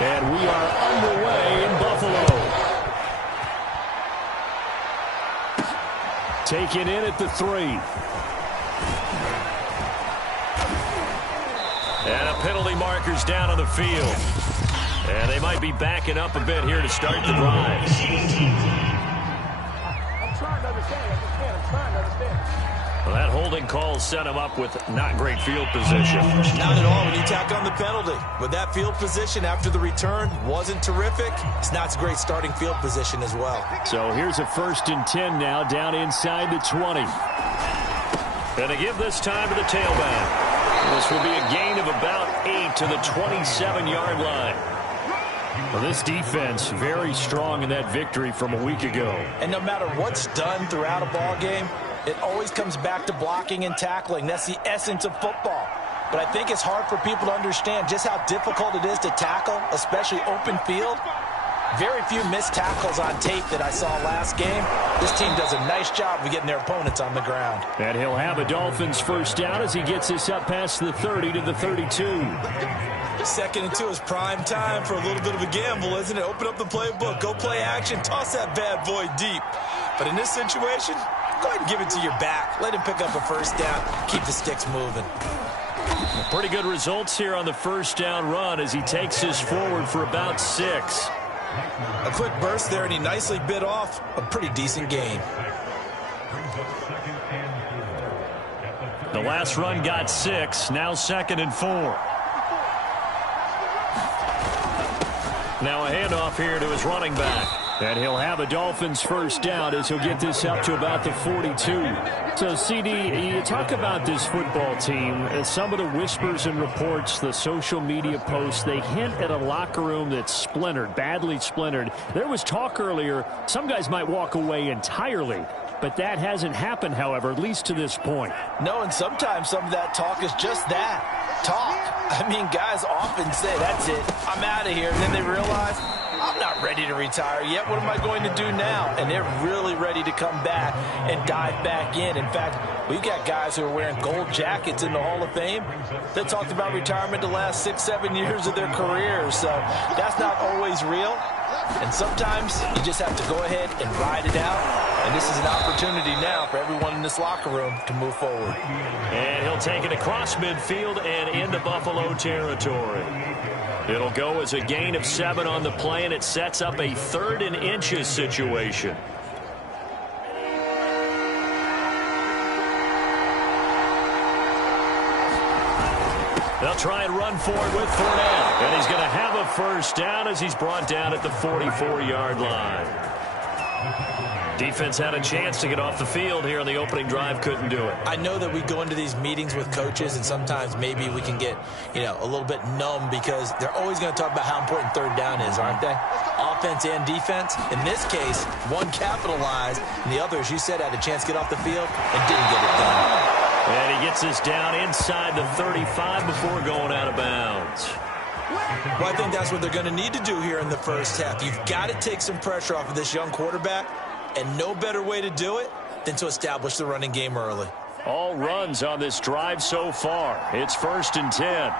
And we are underway in Buffalo. Taken in at the 3. And a penalty marker's down on the field. And they might be backing up a bit here to start the drive. I'm trying to understand. I'm trying to understand. Well, that holding call set him up with not great field position. Not at all when you tack on the penalty. But that field position after the return wasn't terrific. It's not a great starting field position as well. So here's a 1st and 10 now, down inside the 20. And they give this time to the tailback. This will be a gain of about 8 to the 27-yard line. Well, this defense very strong in that victory from a week ago. And no matter what's done throughout a ball game, it always comes back to blocking and tackling. That's the essence of football. But I think it's hard for people to understand just how difficult it is to tackle, especially open field. Very few missed tackles on tape that I saw last game. This team does a nice job of getting their opponents on the ground. And he'll have a Dolphins first down as he gets this up past the 30 to the 32. 2nd and 2 is prime time for a little bit of a gamble, isn't it? Open up the playbook, go play action, toss that bad boy deep. But in this situation, go ahead and give it to your back. Let him pick up a first down. Keep the sticks moving. Pretty good results here on the first down run as he takes this forward for about 6. A quick burst there, and he nicely bit off a pretty decent gain. The last run got 6. Now 2nd and 4. Now a handoff here to his running back. And he'll have a Dolphins first down as he'll get this up to about the 42. So, CD, you talk about this football team, some of the whispers and reports, the social media posts, they hint at a locker room that's splintered, badly splintered. There was talk earlier, some guys might walk away entirely. But that hasn't happened, however, at least to this point. No, and sometimes some of that talk is just that, talk. I mean, guys often say, that's it, I'm out of here. And then they realize, I'm not ready to retire yet. What am I going to do now? And they're really ready to come back and dive back in. In fact, we've got guys who are wearing gold jackets in the Hall of Fame that talked about retirement the last 6-7 years of their careers. So that's not always real. And sometimes you just have to go ahead and ride it out. And this is an opportunity now for everyone in this locker room to move forward. And he'll take it across midfield and into Buffalo territory. It'll go as a gain of 7 on the play, and it sets up a 3rd and inches situation. They'll try and run for it with Fournette. And he's going to have a first down as he's brought down at the 44-yard line. Defense had a chance to get off the field here on the opening drive, couldn't do it. I know that we go into these meetings with coaches, and sometimes maybe we can get, a little bit numb because they're always going to talk about how important 3rd down is, aren't they? Offense and defense. In this case, one capitalized, and the other, as you said, had a chance to get off the field and didn't get it done. And he gets this down inside the 35 before going out of bounds. Well, I think that's what they're going to need to do here in the first half. You've got to take some pressure off of this young quarterback, and no better way to do it than to establish the running game early. All runs on this drive so far. It's 1st and 10.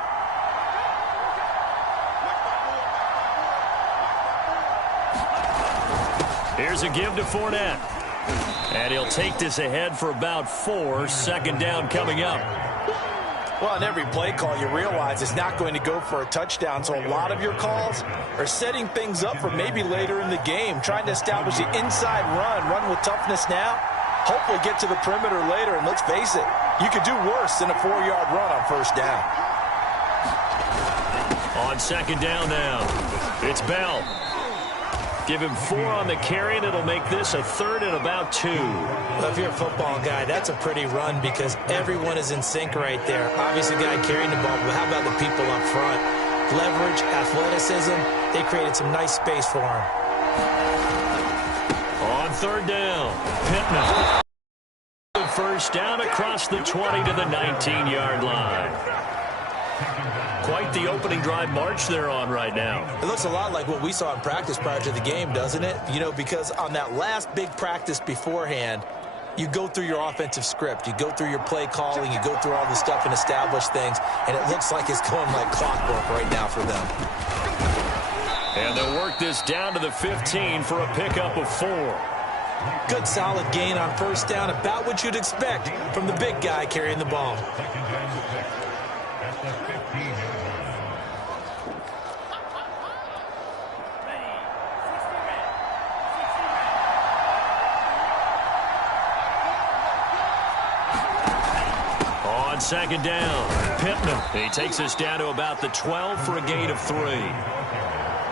Here's a give to Fournette. And he'll take this ahead for about 4. 2nd down coming up. Well, on every play call, you realize it's not going to go for a touchdown. So a lot of your calls are setting things up for maybe later in the game, trying to establish the inside run with toughness now, hopefully get to the perimeter later. And let's face it, you could do worse than a 4-yard run on first down. On 2nd down now, it's Bell. Give him 4 on the carry, and it'll make this a 3rd and about 2. Well, if you're a football guy, that's a pretty run because everyone is in sync right there. Obviously, the guy carrying the ball, but how about the people up front? Leverage, athleticism, they created some nice space for him. On 3rd down, Pittman. First down across the 20 to the 19-yard line. Quite the opening drive march they're on right now. It looks a lot like what we saw in practice prior to the game, doesn't it? Because on that last big practice beforehand, you go through your offensive script. You go through your play calling. You go through all the stuff and establish things. And it looks like it's going like clockwork right now for them. And they'll work this down to the 15 for a pickup of 4. Good solid gain on first down, about what you'd expect from the big guy carrying the ball. On second down, Pittman. He takes us down to about the 12 for a gain of 3.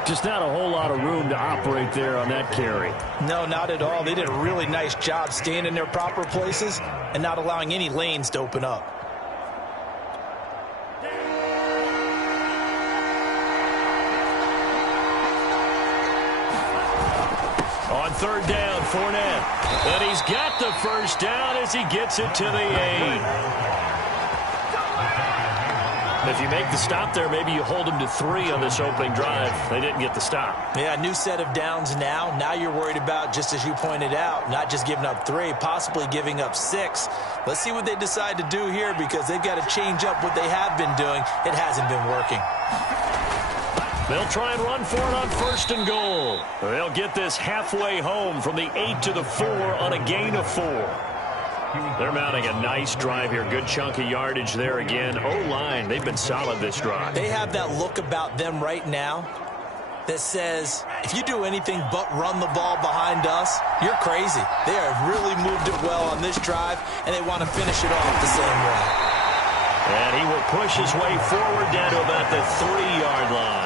Just not a whole lot of room to operate there on that carry. No, not at all. They did a really nice job staying in their proper places and not allowing any lanes to open up. On third down, Fournette. And he's got the first down as he gets it to the 8. If you make the stop there, maybe you hold them to 3 on this opening drive. They didn't get the stop. Yeah, new set of downs now. Now you're worried about, just as you pointed out, not just giving up 3, possibly giving up 6. Let's see what they decide to do here, because they've got to change up what they have been doing. It hasn't been working. They'll try and run for it on first and goal. They'll get this halfway home from the 8 to the 4 on a gain of 4. They're mounting a nice drive here. Good chunk of yardage there again. O-line, they've been solid this drive. They have that look about them right now that says, if you do anything but run the ball behind us, you're crazy. They have really moved it well on this drive, and they want to finish it off the same way. And he will push his way forward down to about the 3-yard line.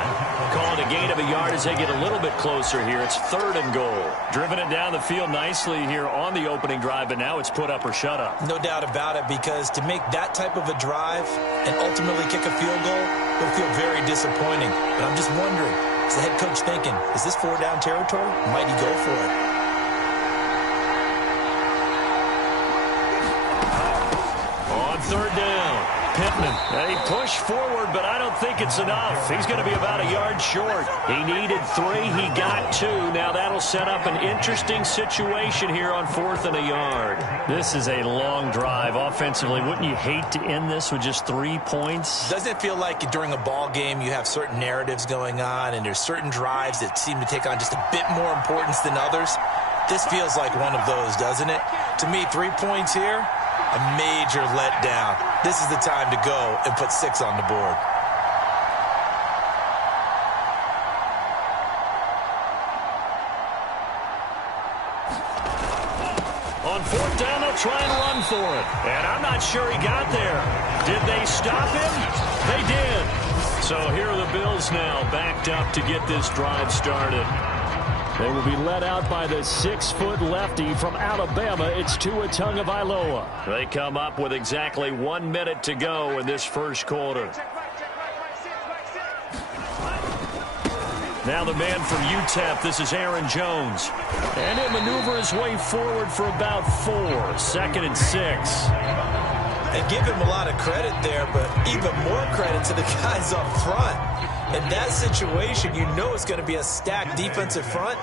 Calling a gain of a yard as they get a little bit closer here. It's third and goal. Driven it down the field nicely here on the opening drive, but now it's put up or shut up. No doubt about it, because to make that type of a drive and ultimately kick a field goal will feel very disappointing. But I'm just wondering, is the head coach thinking, is this 4-down territory? Might he go for it? On third down, Pittman. He pushed forward, but I don't think it's enough. He's going to be about a yard short. He needed 3. He got 2. Now that'll set up an interesting situation here on 4th and a yard. This is a long drive offensively. Wouldn't you hate to end this with just 3 points? Doesn't it feel like during a ball game you have certain narratives going on, and there's certain drives that seem to take on just a bit more importance than others? This feels like one of those, doesn't it? To me, 3 points here, a major letdown. This is the time to go and put 6 on the board. On 4th down, they'll try and run for it. And I'm not sure he got there. Did they stop him? They did. So here are the Bills now, backed up to get this drive started. They will be led out by the 6-foot lefty from Alabama. It's Tua Tagovailoa. They come up with exactly 1 minute to go in this first quarter. Now the man from UTEP, this is Aaron Jones. And he'll maneuver his way forward for about 4. 2nd and 6. And give him a lot of credit there, but even more credit to the guys up front. In that situation, you know it's going to be a stacked defensive front.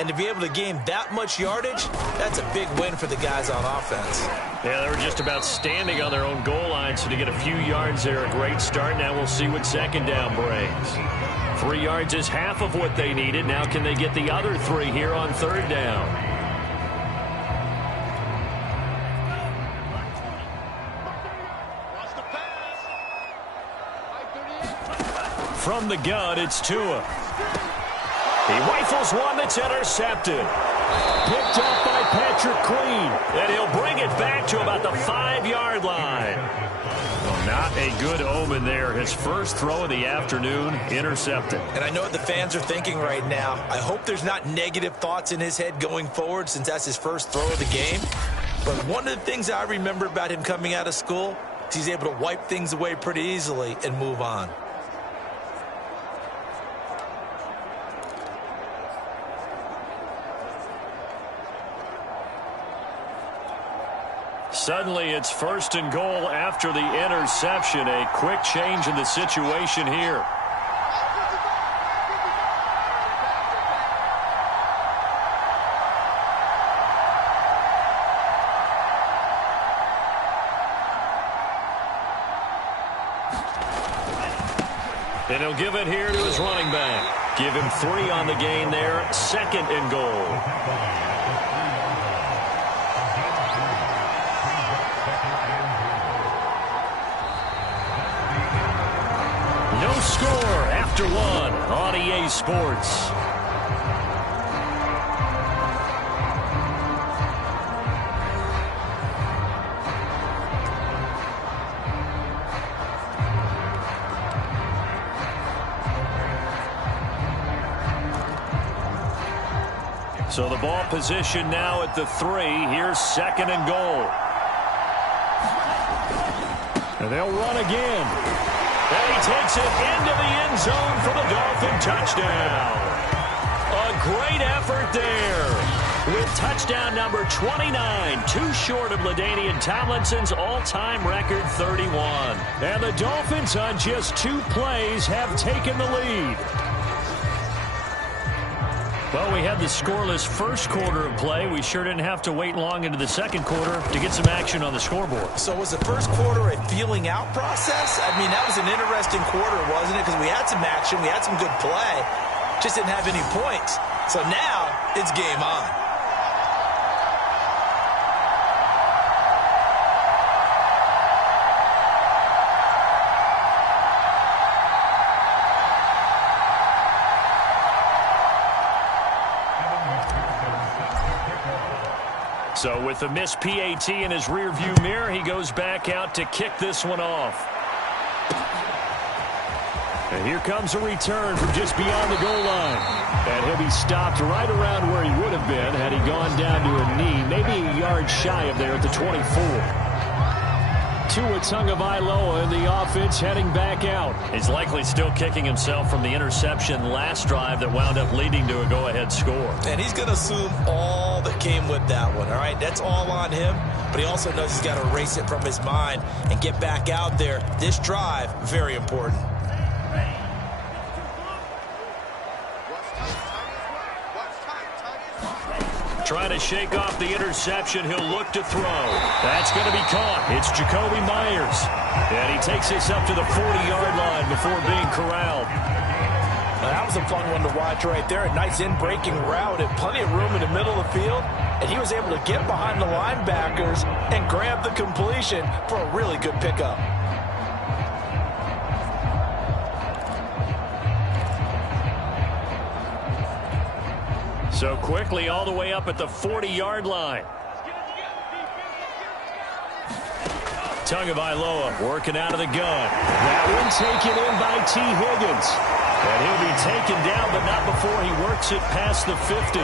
And to be able to gain that much yardage, that's a big win for the guys on offense. Yeah, they were just about standing on their own goal line, so to get a few yards there, a great start. Now we'll see what second down brings. 3 yards is half of what they needed. Now can they get the other 3 here on third down? From the gun, it's Tua. He rifles one that's intercepted. Picked up by Patrick Queen. And he'll bring it back to about the 5-yard line. Well, not a good omen there. His first throw of the afternoon, intercepted. And I know what the fans are thinking right now. I hope there's not negative thoughts in his head going forward, since that's his first throw of the game. But one of the things I remember about him coming out of school is he's able to wipe things away pretty easily and move on. Suddenly, it's 1st and goal after the interception. A quick change in the situation here. And he'll give it here to his running back. Give him 3 on the gain there. 2nd and goal. No score after 1 on EA Sports. So the ball position now at the 3. Here's 2nd and goal. And they'll run again. And he takes it into the end zone for the Dolphin touchdown. A great effort there. With touchdown number 29, too short of LaDainian Tomlinson's all-time record 31. And the Dolphins on just 2 plays have taken the lead. Well, we had the scoreless first quarter of play. We sure didn't have to wait long into the second quarter to get some action on the scoreboard. So was the first quarter a feeling out process? I mean, that was an interesting quarter, wasn't it? Because we had some action, we had some good play, just didn't have any points. So now it's game on. So with the missed PAT in his rearview mirror, he goes back out to kick this one off. And here comes a return from just beyond the goal line. And he'll be stopped right around where he would have been had he gone down to a knee, maybe a yard shy of there at the 24. Tua Tagovailoa in the offense heading back out. He's likely still kicking himself from the interception last drive that wound up leading to a go-ahead score. And he's going to assume all that came with that one, all right? That's all on him, but he also knows he's got to erase it from his mind and get back out there. This drive, very important. Trying to shake off the interception. He'll look to throw. That's going to be caught. It's Jakobi Meyers. And he takes this up to the 40-yard line before being corralled. Now, that was a fun one to watch right there. A nice in-breaking route and plenty of room in the middle of the field. And he was able to get behind the linebackers and grab the completion for a really good pickup. So quickly all the way up at the 40-yard line. Tagovailoa working out of the gun. That one taken in by T. Higgins. And he'll be taken down, but not before he works it past the 50.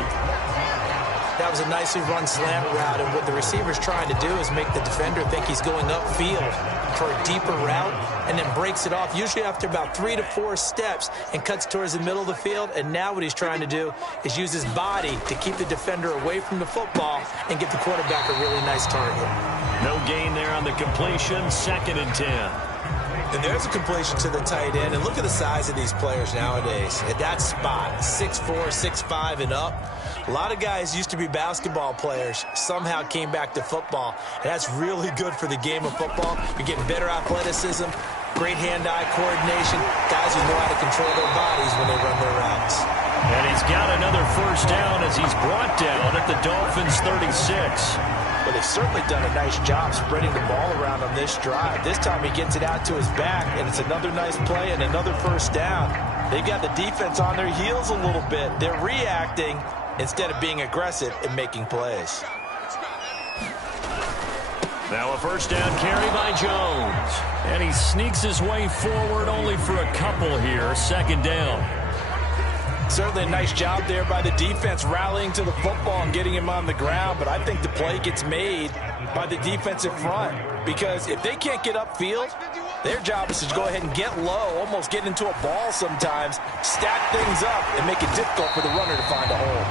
That was a nicely run slant route, and what the receiver's trying to do is make the defender think he's going upfield for a deeper route, and then breaks it off, usually after about 3 to 4 steps, and cuts towards the middle of the field. And now what he's trying to do is use his body to keep the defender away from the football and get the quarterback a really nice target. No gain there on the completion, 2nd and 10. And there's a completion to the tight end. And look at the size of these players nowadays. At that spot, 6'4", 6'5", and up. A lot of guys used to be basketball players, somehow came back to football. And that's really good for the game of football. You're getting better athleticism, great hand-eye coordination, guys who know how to control their bodies when they run their routes. And he's got another first down as he's brought down at the Dolphins' 36. But they've certainly done a nice job spreading the ball around on this drive. This time he gets it out to his back, and it's another nice play and another first down. They've got the defense on their heels a little bit. They're reacting instead of being aggressive and making plays. Now a first down carry by Jones. And he sneaks his way forward only for a couple here. 2nd down. Certainly a nice job there by the defense rallying to the football and getting him on the ground, but I think the play gets made by the defensive front, because if they can't get upfield, their job is to go ahead and get low, almost get into a ball sometimes, stack things up, and make it difficult for the runner to find a hole.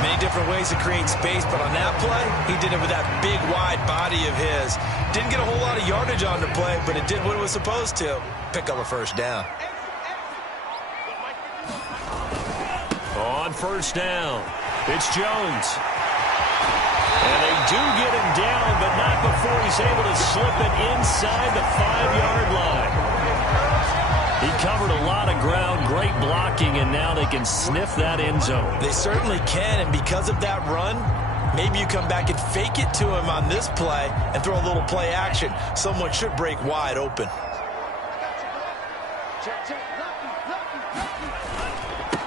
Many different ways to create space, but on that play, he did it with that big, wide body of his. Didn't get a whole lot of yardage on the play, but it did what it was supposed to, pick up a first down. On first down, it's Jones. And they do get him down, but not before he's able to slip it inside the 5-yard line. He covered a lot of ground, great blocking, and now they can sniff that end zone. They certainly can, and because of that run, maybe you come back and fake it to him on this play and throw a little play action. Someone should break wide open.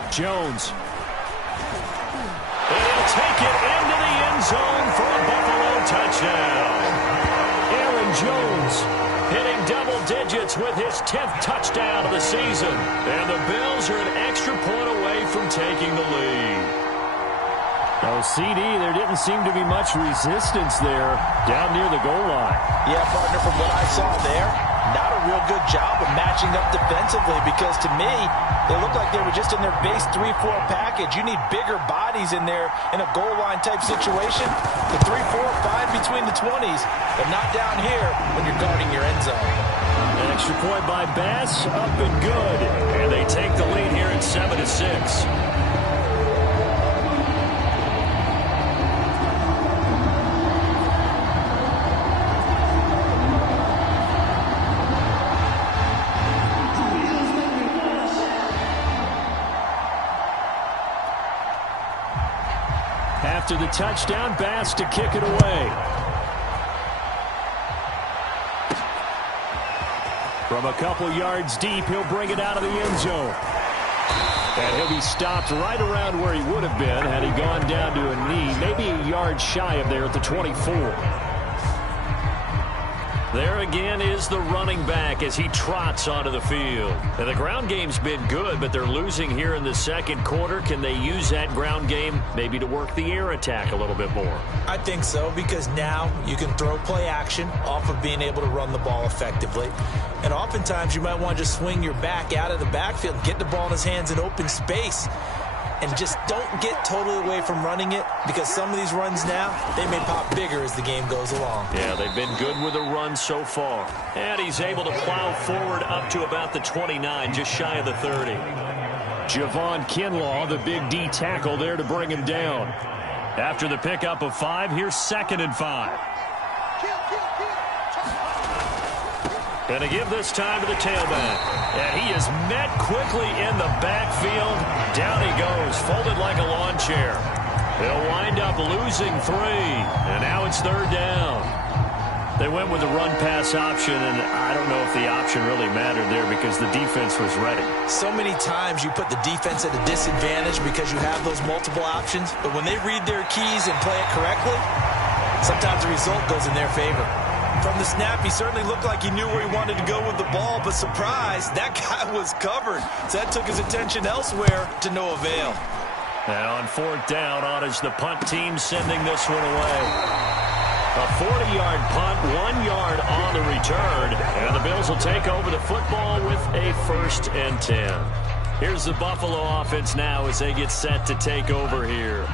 Jones. And he'll take it into the end zone for a Buffalo touchdown. Aaron Jones hitting double digits with his 10th touchdown of the season. And the Bills are an extra point away from taking the lead. Oh, CD, there didn't seem to be much resistance there down near the goal line. Yeah, partner, from what I saw there, not a real good job of matching up defensively because to me, they looked like they were just in their base 3-4 package. You need bigger bodies in there in a goal line type situation. The 3-4 fine between the 20s, but not down here when you're guarding your end zone. An extra point by Bass, up and good. And they take the lead here at 7-6. After the touchdown, Bass to kick it away. From a couple yards deep, he'll bring it out of the end zone. And he'll be stopped right around where he would have been had he gone down to a knee, maybe a yard shy of there at the 24. There again is the running back as he trots onto the field. And the ground game's been good, but they're losing here in the second quarter. Can they use that ground game maybe to work the air attack a little bit more? I think so, because now you can throw play action off of being able to run the ball effectively. And oftentimes you might want to just swing your back out of the backfield, get the ball in his hands in open space, and just don't get totally away from running it, because some of these runs now, they may pop bigger as the game goes along. Yeah, they've been good with the run so far. And he's able to plow forward up to about the 29, just shy of the 30. Javon Kinlaw, the big D tackle there to bring him down. After the pickup of 5, here's 2nd and 5. Going to give this time to the tailback. And he is met quickly in the backfield. Down he goes, folded like a lawn chair. He'll wind up losing 3. And now it's 3rd down. They went with the run-pass option, and I don't know if the option really mattered there because the defense was ready. So many times you put the defense at a disadvantage because you have those multiple options. But when they read their keys and play it correctly, sometimes the result goes in their favor. From the snap, he certainly looked like he knew where he wanted to go with the ball, but surprise, that guy was covered. So that took his attention elsewhere to no avail. And on 4th down, on is the punt team sending this one away. A 40-yard punt, 1 yard on the return, and the Bills will take over the football with a 1st and 10. Here's the Buffalo offense now as they get set to take over here.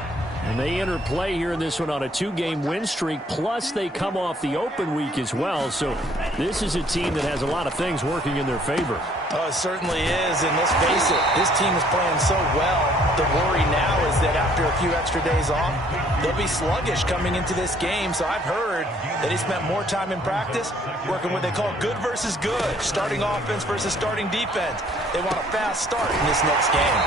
And they enter play here in this one on a 2-game win streak, plus they come off the open week as well. So this is a team that has a lot of things working in their favor. Oh, it certainly is, and let's face it, this team is playing so well. The worry now is that after a few extra days off, they'll be sluggish coming into this game. So I've heard that he spent more time in practice working what they call good versus good, starting offense versus starting defense. They want a fast start in this next game.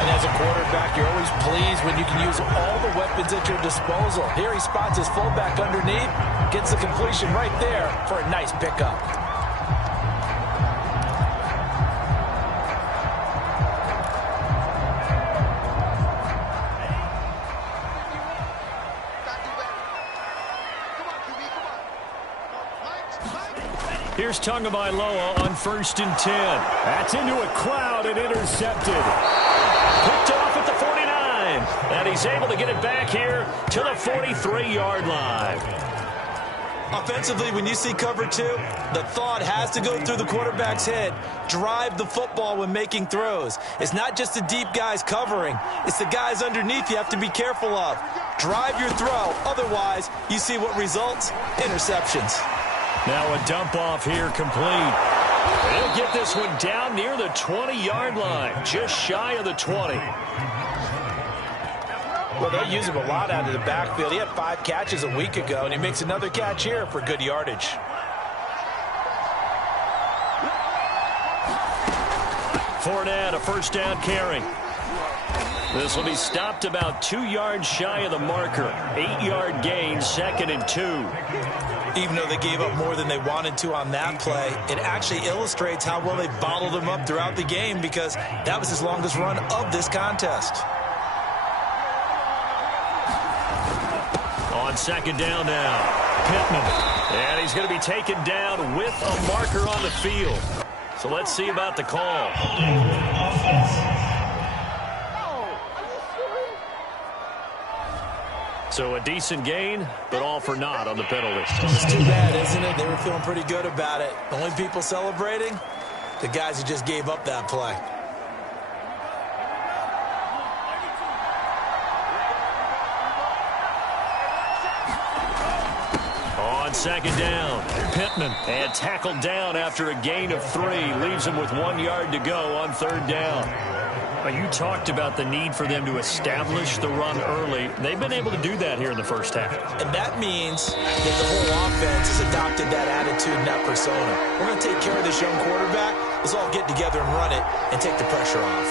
And as a quarterback, you're always pleased when you can use all the weapons at your disposal. Here he spots his fullback underneath, gets the completion right there for a nice pickup. Here's Tagovailoa on 1st and 10. That's into a crowd and intercepted. Picked off at the 49. And he's able to get it back here to the 43-yard line. Offensively, when you see cover 2, the thought has to go through the quarterback's head. Drive the football when making throws. It's not just the deep guys covering. It's the guys underneath you have to be careful of. Drive your throw. Otherwise, you see what results? Interceptions. Now a dump off here complete. They'll get this one down near the 20-yard line, just shy of the 20. Well, they'll use him a lot out of the backfield. He had 5 catches a week ago, and he makes another catch here for good yardage. Fournette, a first down carry. This will be stopped about 2 yards shy of the marker. 8-yard gain, 2nd and 2. Even though they gave up more than they wanted to on that play, it actually illustrates how well they bottled them up throughout the game, because that was his longest run of this contest. On 2nd down now, Pittman. And he's going to be taken down with a marker on the field. So let's see about the call. So a decent gain, but all for naught on the penalty. It's too bad, isn't it? They were feeling pretty good about it. The only people celebrating, the guys who just gave up that play. On 2nd down, Pittman, and tackled down after a gain of 3. Leaves him with 1 yard to go on 3rd down. You talked about the need for them to establish the run early. They've been able to do that here in the first half. And that means that the whole offense has adopted that attitude and that persona. We're going to take care of this young quarterback. Let's all get together and run it and take the pressure off.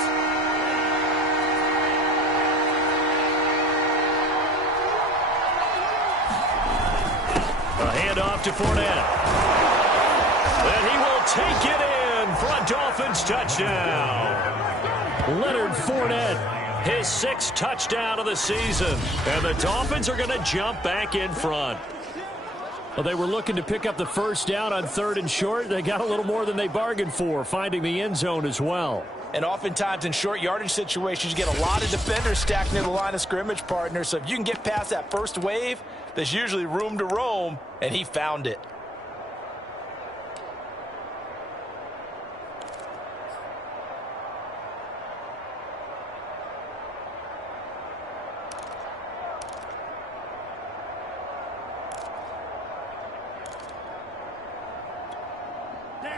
A handoff to Fournette. And he will take it in for a Dolphins touchdown. Leonard Fournette, his 6th touchdown of the season. And the Dolphins are going to jump back in front. Well, they were looking to pick up the first down on 3rd and short. They got a little more than they bargained for, finding the end zone as well. And oftentimes in short yardage situations, you get a lot of defenders stacked near the line of scrimmage, partner. So if you can get past that first wave, there's usually room to roam, and he found it.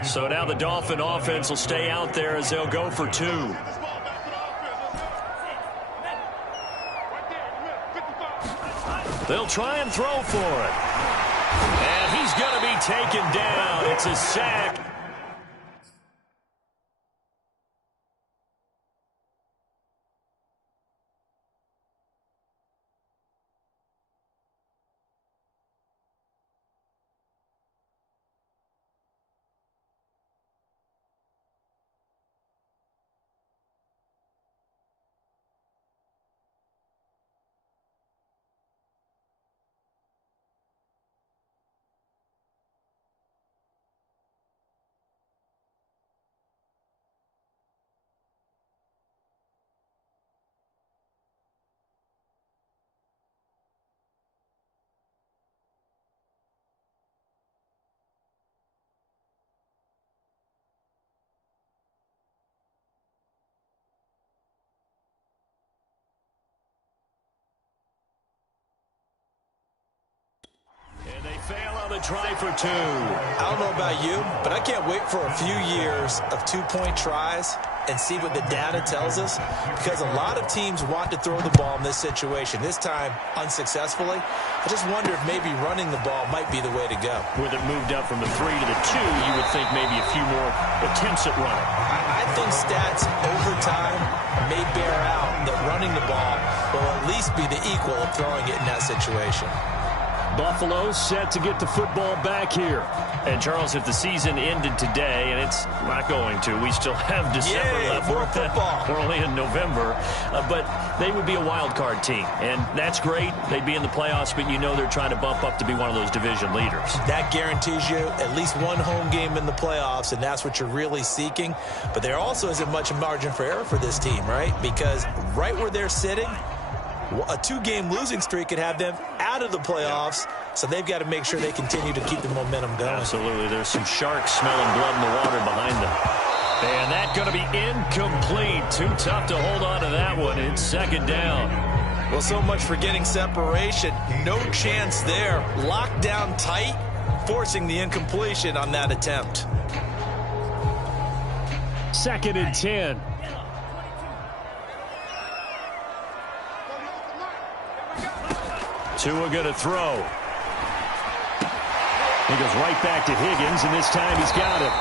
So now the Dolphin offense will stay out there as they'll go for 2. They'll try and throw for it. And he's going to be taken down. It's a sack. And they fail on the try for 2. I don't know about you, but I can't wait for a few years of 2-point tries and see what the data tells us, because a lot of teams want to throw the ball in this situation. This time, unsuccessfully. I just wonder if maybe running the ball might be the way to go. With it moved up from the 3 to the 2, you would think maybe a few more attempts at running. I think stats over time may bear out that running the ball will at least be the equal of throwing it in that situation. Buffalo set to get the football back here. And, Charles, if the season ended today, and it's not going to, we still have December left. More football. We're only in November. But they would be a wild card team. And that's great. They'd be in the playoffs, but you know they're trying to bump up to be one of those division leaders. That guarantees you at least one home game in the playoffs, and that's what you're really seeking. But there also isn't much margin for error for this team, right? Because right where they're sitting, a 2-game losing streak could have them out of the playoffs, so they've got to make sure they continue to keep the momentum going. Absolutely. There's some sharks smelling blood in the water behind them. And that's going to be incomplete. Too tough to hold on to that one. It's 2nd down. Well, so much for getting separation. No chance there. Locked down tight, forcing the incompletion on that attempt. 2nd and 10. Tua going to throw. He goes right back to Higgins, and this time he's got it.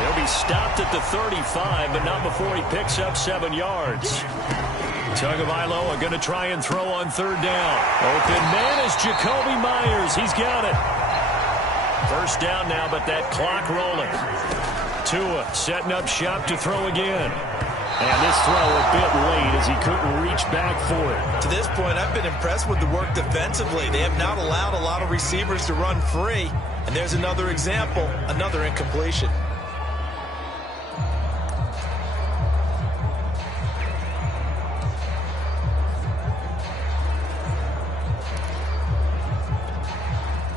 He'll be stopped at the 35, but not before he picks up 7 yards. Tagovailoa going to try and throw on 3rd down. Open man is Jacoby Myers. He's got it. 1st down now, but that clock rolling. Tua setting up shop to throw again. And this throw a bit late as he couldn't reach back for it. To this point, I've been impressed with the work defensively. They have not allowed a lot of receivers to run free. And there's another example, another incompletion.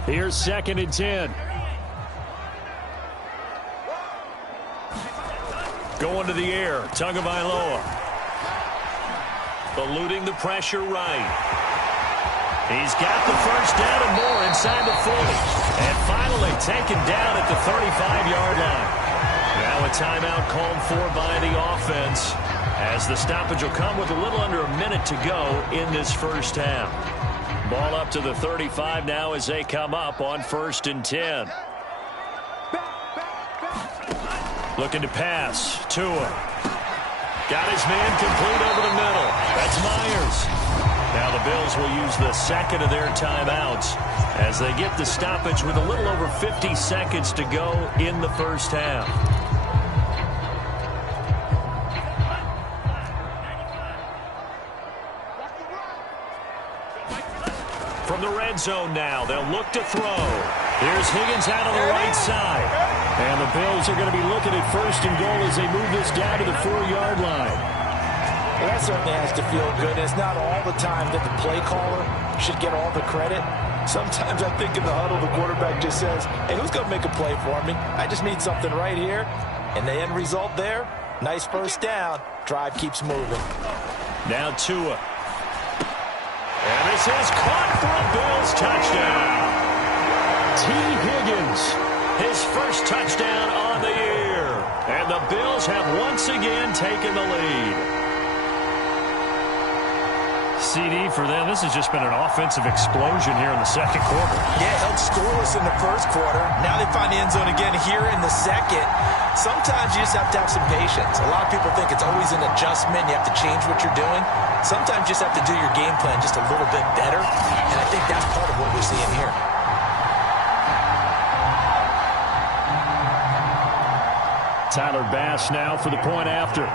Here's 2nd and 10. Going to the air, Tagovailoa. Eluding the pressure right. He's got the 1st down and more inside the 40. And finally taken down at the 35-yard line. Now a timeout called for by the offense, as the stoppage will come with a little under a minute to go in this 1st half. Ball up to the 35 now as they come up on 1st and 10. Looking to pass. Tua. Got his man complete over the middle. That's Myers. Now the Bills will use the 2nd of their timeouts as they get the stoppage with a little over 50 seconds to go in the 1st half. From the red zone now, they'll look to throw. Here's Higgins out on the right side. And the Bills are going to be looking at 1st and goal as they move this down to the 4-yard line. Well, that certainly has to feel good. It's not all the time that the play caller should get all the credit. Sometimes I think in the huddle, the quarterback just says, hey, who's going to make a play for me? I just need something right here. And the end result there, nice 1st down. Drive keeps moving. Now Tua. And this is caught for a Bills touchdown. T. Higgins, his 1st touchdown on the year. And the Bills have once again taken the lead. CD for them, this has just been an offensive explosion here in the 2nd quarter. Yeah, held scoreless in the 1st quarter. Now they find the end zone again here in the 2nd. Sometimes you just have to have some patience. A lot of people think it's always an adjustment. You have to change what you're doing. Sometimes you just have to do your game plan just a little bit better. And I think that's part of what we're seeing here. Tyler Bass now for the point after.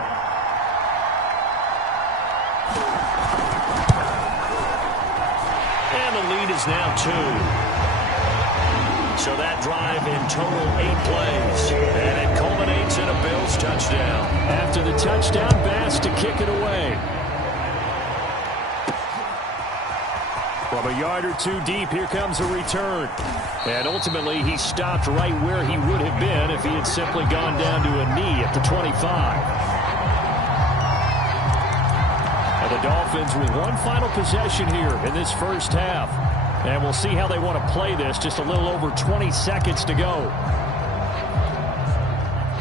And the lead is now 2. So that drive in total 8 plays. And it culminates in a Bills touchdown. After the touchdown, Bass to kick it away. From a yard or 2 deep, here comes a return. And ultimately, he stopped right where he would have been if he had simply gone down to a knee at the 25. And the Dolphins with one final possession here in this 1st half. And we'll see how they want to play this. Just a little over 20 seconds to go.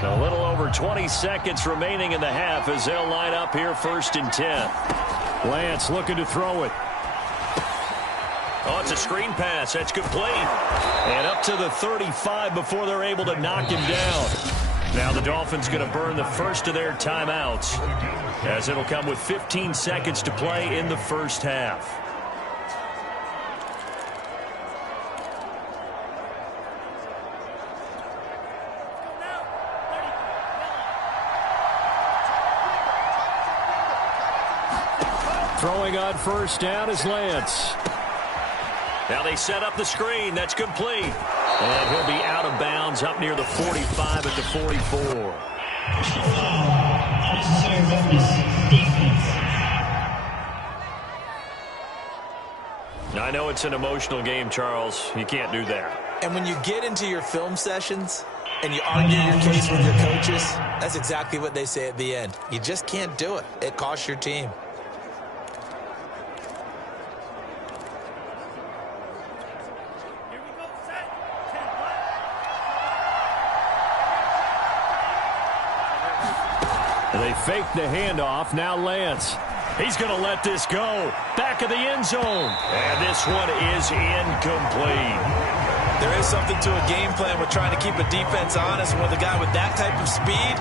A little over 20 seconds remaining in the half as they'll line up here 1st and 10. Lance looking to throw it. Oh, it's a screen pass. That's complete. And up to the 35 before they're able to knock him down. Now the Dolphins going to burn the 1st of their timeouts, as it'll come with 15 seconds to play in the 1st half. Throwing on 1st down is Lance. Now they set up the screen. That's complete. And he'll be out of bounds up near the 45 at the 44. I know it's an emotional game, Charles. You can't do that. And when you get into your film sessions and you argue your case with your coaches, that's exactly what they say at the end. You just can't do it. It costs your team. They fake the handoff. Now Lance. He's going to let this go. Back of the end zone. And this one is incomplete. There is something to a game plan with trying to keep a defense honest. When with a guy with that type of speed,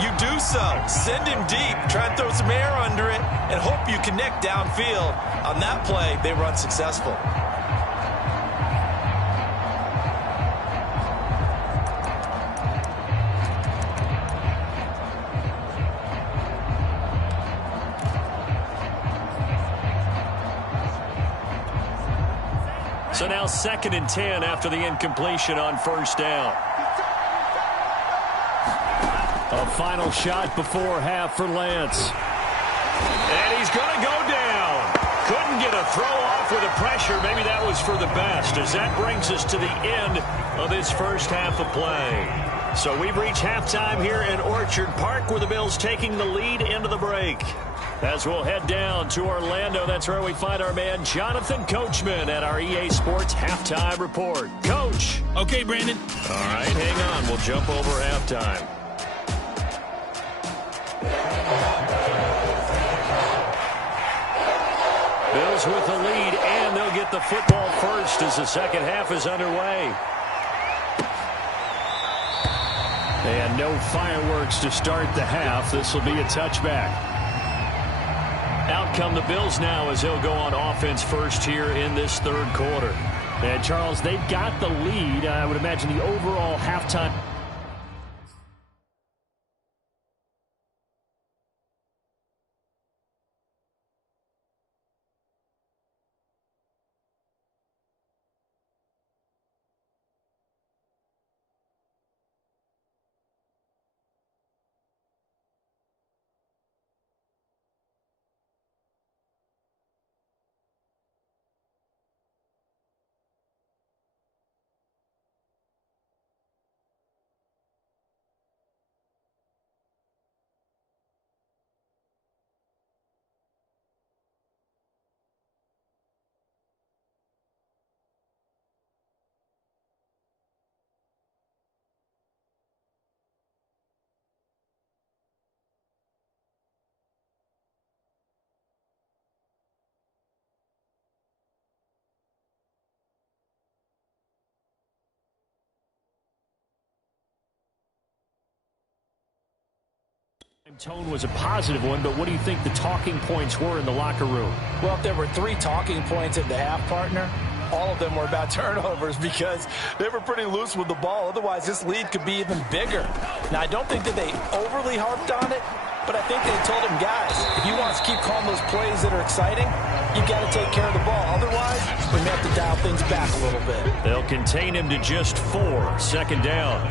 you do so. Send him deep, try and throw some air under it, and hope you connect downfield. On that play, they were unsuccessful. So now 2nd and 10 after the incompletion on first down. A final shot before half for Lance. And he's going to go down. Couldn't get a throw off with the pressure. Maybe that was for the best, as that brings us to the end of this first half of play. So we've reached halftime here in Orchard Park, where the Bills taking the lead into the break. As we'll head down to Orlando, that's where we find our man Jonathan Coachman at our EA Sports Halftime Report. Coach. Okay, Brandon. All right, hang on. We'll jump over halftime. Bills with the lead, and they'll get the football first as the second half is underway. And no fireworks to start the half. This will be a touchback. Out come the Bills now as they'll go on offense first here in this third quarter. And, Charles, they've got the lead. I would imagine the overall halftime. Tone was a positive one, but what do you think the talking points were in the locker room? Well, if there were 3 talking points at the half, partner, all of them were about turnovers because they were pretty loose with the ball. Otherwise, this lead could be even bigger. Now, I don't think that they overly harped on it, but I think they told him, guys, if you want to keep calling those plays that are exciting, you got to take care of the ball. Otherwise, we may have to dial things back a little bit. They'll contain him to just 4. Second down.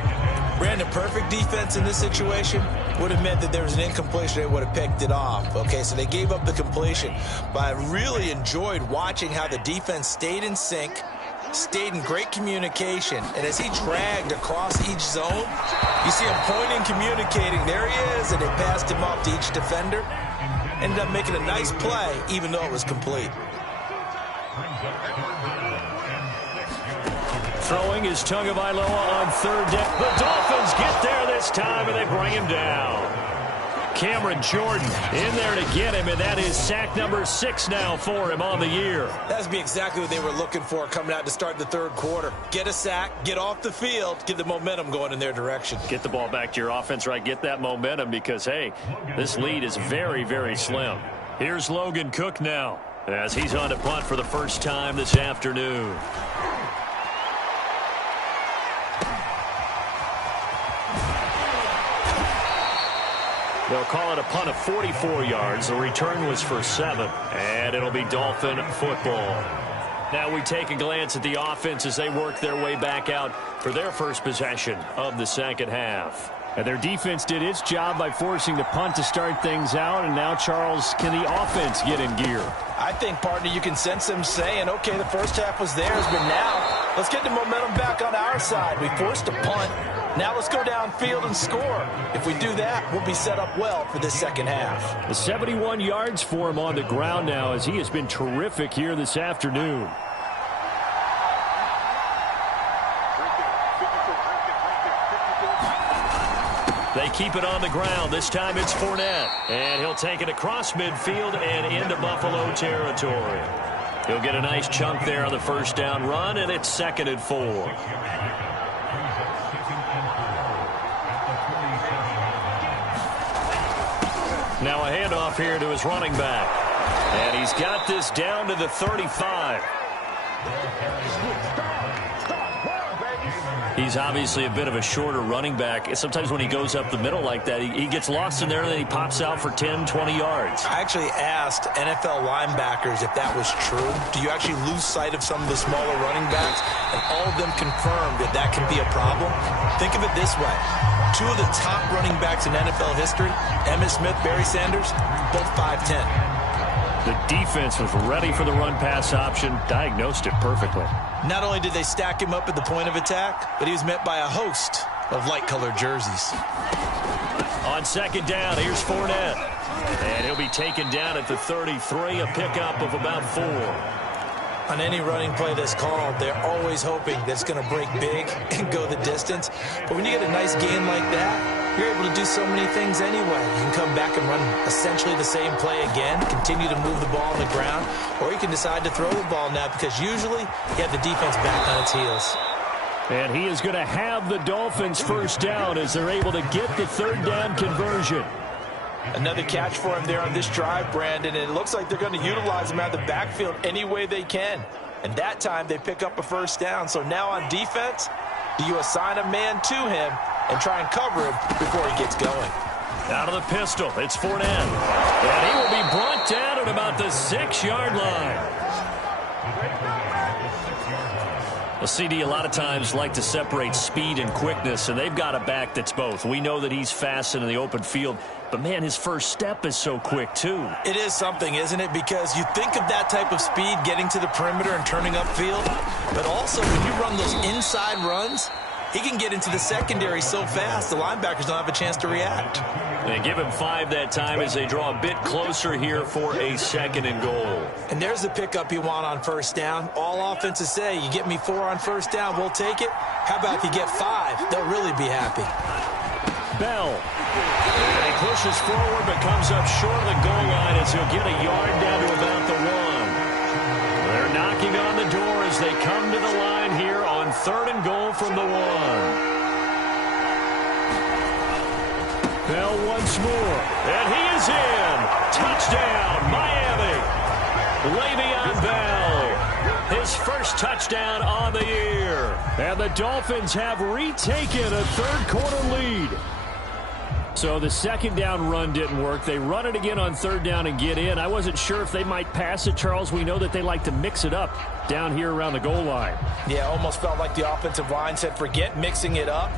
Brandon, perfect defense in this situation would have meant that there was an incompletion. They would have picked it off. Okay, so they gave up the completion. But I really enjoyed watching how the defense stayed in sync, stayed in great communication. And as he dragged across each zone, you see him pointing, communicating. There he is, and they passed him off to each defender. Ended up making a nice play, even though it was complete. Throwing is Tagovailoa on third down. The Dolphins get there this time, and they bring him down. Cameron Jordan in there to get him, and that is sack number 6 now for him on the year. That'd be exactly what they were looking for coming out to start the third quarter. Get a sack, get off the field, get the momentum going in their direction. Get the ball back to your offense, right? Get that momentum because, hey, this lead is very, very slim. Here's Logan Cook now as he's on to punt for the first time this afternoon. They'll call it a punt of 44 yards. The return was for 7, and it'll be Dolphin football. Now we take a glance at the offense as they work their way back out for their first possession of the second half. And their defense did its job by forcing the punt to start things out, and now, Charles, can the offense get in gear? I think, partner, you can sense them saying, okay, the first half was theirs, but now let's get the momentum back on our side. We forced a punt. Now let's go downfield and score. If we do that, we'll be set up well for this second half. The 71 yards for him on the ground now as he has been terrific here this afternoon. They keep it on the ground. This time it's Fournette. And he'll take it across midfield and into Buffalo territory. He'll get a nice chunk there on the first down run, and it's 2nd and 4. Now a handoff here to his running back. And he's got this down to the 35. He's obviously a bit of a shorter running back. Sometimes when he goes up the middle like that, he gets lost in there, and then he pops out for 10, 20 yards. I actually asked NFL linebackers if that was true. Do you actually lose sight of some of the smaller running backs? And all of them confirmed that that can be a problem. Think of it this way. 2 of the top running backs in NFL history, Emmitt Smith, Barry Sanders, both 5'10". The defense was ready for the run-pass option, diagnosed it perfectly. Not only did they stack him up at the point of attack, but he was met by a host of light-colored jerseys. On 2nd down, here's Fournette. And he'll be taken down at the 33, a pickup of about 4. On any running play that's called, they're always hoping that it's going to break big and go the distance. But when you get a nice gain like that, you're able to do so many things anyway. You can come back and run essentially the same play again, continue to move the ball on the ground, or you can decide to throw the ball now because usually you have the defense back on its heels. And he is going to have the Dolphins first down as they're able to get the 3rd down conversion. Another catch for him there on this drive, Brandon, and it looks like they're going to utilize him out of the backfield any way they can. And that time they pick up a first down. So now on defense, do you assign a man to him and try and cover him before he gets going? Out of the pistol, it's Fournette. And he will be brought down at about the 6-yard line. Well, CD a lot of times like to separate speed and quickness, and they've got a back that's both. We know that he's fast in the open field, but, man, his first step is so quick, too. It is something, isn't it? Because you think of that type of speed getting to the perimeter and turning upfield, but also when you run those inside runs, he can get into the secondary so fast the linebackers don't have a chance to react. They give him 5 that time as they draw a bit closer here for a 2nd and goal. And there's the pickup you want on first down. All offenses say, you get me 4 on first down, we'll take it. How about if you get 5? They'll really be happy. Bell. And he pushes forward but comes up short of the goal line as he'll get a yard down to about the 1. They're knocking on the door as they come to the line here on 3rd and goal from the 1. Bell once more, and he is in. Touchdown, Miami. Le'Veon Bell, his first touchdown on the year. And the Dolphins have retaken a 3rd quarter lead. So the 2nd down run didn't work. They run it again on 3rd down and get in. I wasn't sure if they might pass it, Charles. We know that they like to mix it up down here around the goal line. Yeah, almost felt like the offensive line said, forget mixing it up.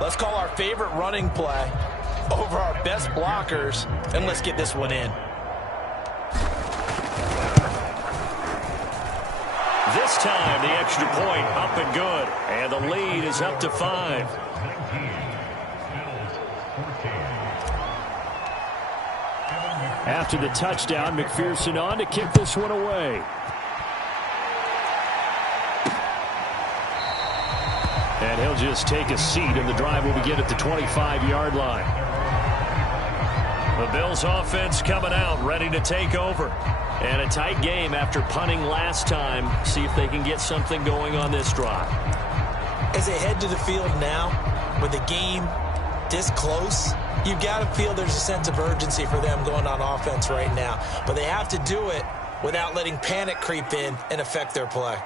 Let's call our favorite running play over our best blockers, and let's get this one in. This time, the extra point up and good, and the lead is up to 5. After the touchdown, McPherson on to kick this one away. And he'll just take a seat, and the drive will begin at the 25-yard line. The Bills offense coming out, ready to take over. And a tight game after punting last time. See if they can get something going on this drive. As they head to the field now, with the game this close, you've got to feel there's a sense of urgency for them going on offense right now. But they have to do it without letting panic creep in and affect their play.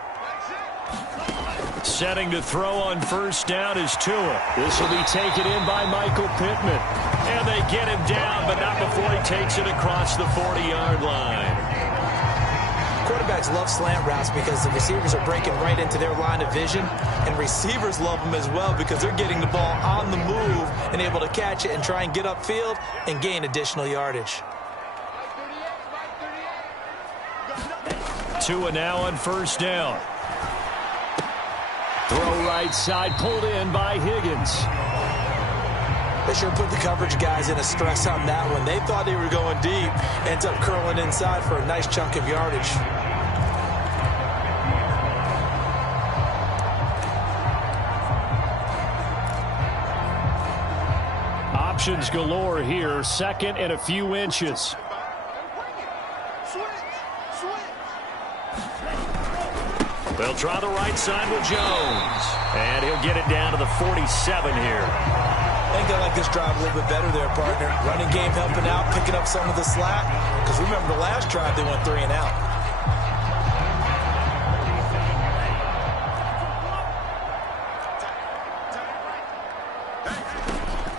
Setting to throw on first down is Tua. This will be taken in by Michael Pittman. And they get him down, but not before he takes it across the 40-yard line. Quarterbacks love slant routes because the receivers are breaking right into their line of vision, and receivers love them as well because they're getting the ball on the move and able to catch it and try and get upfield and gain additional yardage. Tua now on first down. Throw right side, pulled in by Higgins. They sure put the coverage guys in a stress on that one. They thought they were going deep. Ends up curling inside for a nice chunk of yardage. Options galore here. 2nd and a few inches. They'll try the right side with Jones. And he'll get it down to the 47 here. I think they like this drive a little bit better there, partner. Running game helping out, picking up some of the slack. Because remember the last drive, they went 3 and out.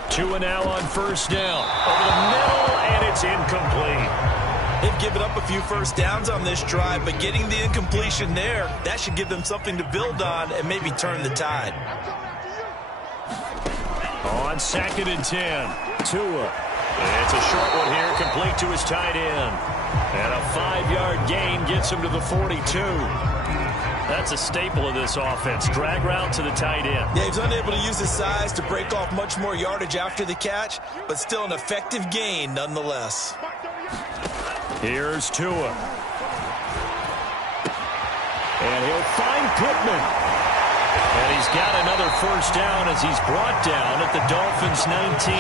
Two and now on first down. Over the middle, and it's incomplete. They've given up a few first downs on this drive, but getting the incompletion there, that should give them something to build on and maybe turn the tide. On 2nd and 10, Tua. It's a short one here, complete to his tight end. And a 5-yard gain gets him to the 42. That's a staple of this offense. Drag route to the tight end. Yeah, he's unable to use his size to break off much more yardage after the catch, but still an effective gain nonetheless. Here's Tua. And he'll find Pittman. And he's got another first down as he's brought down at the Dolphins' 19.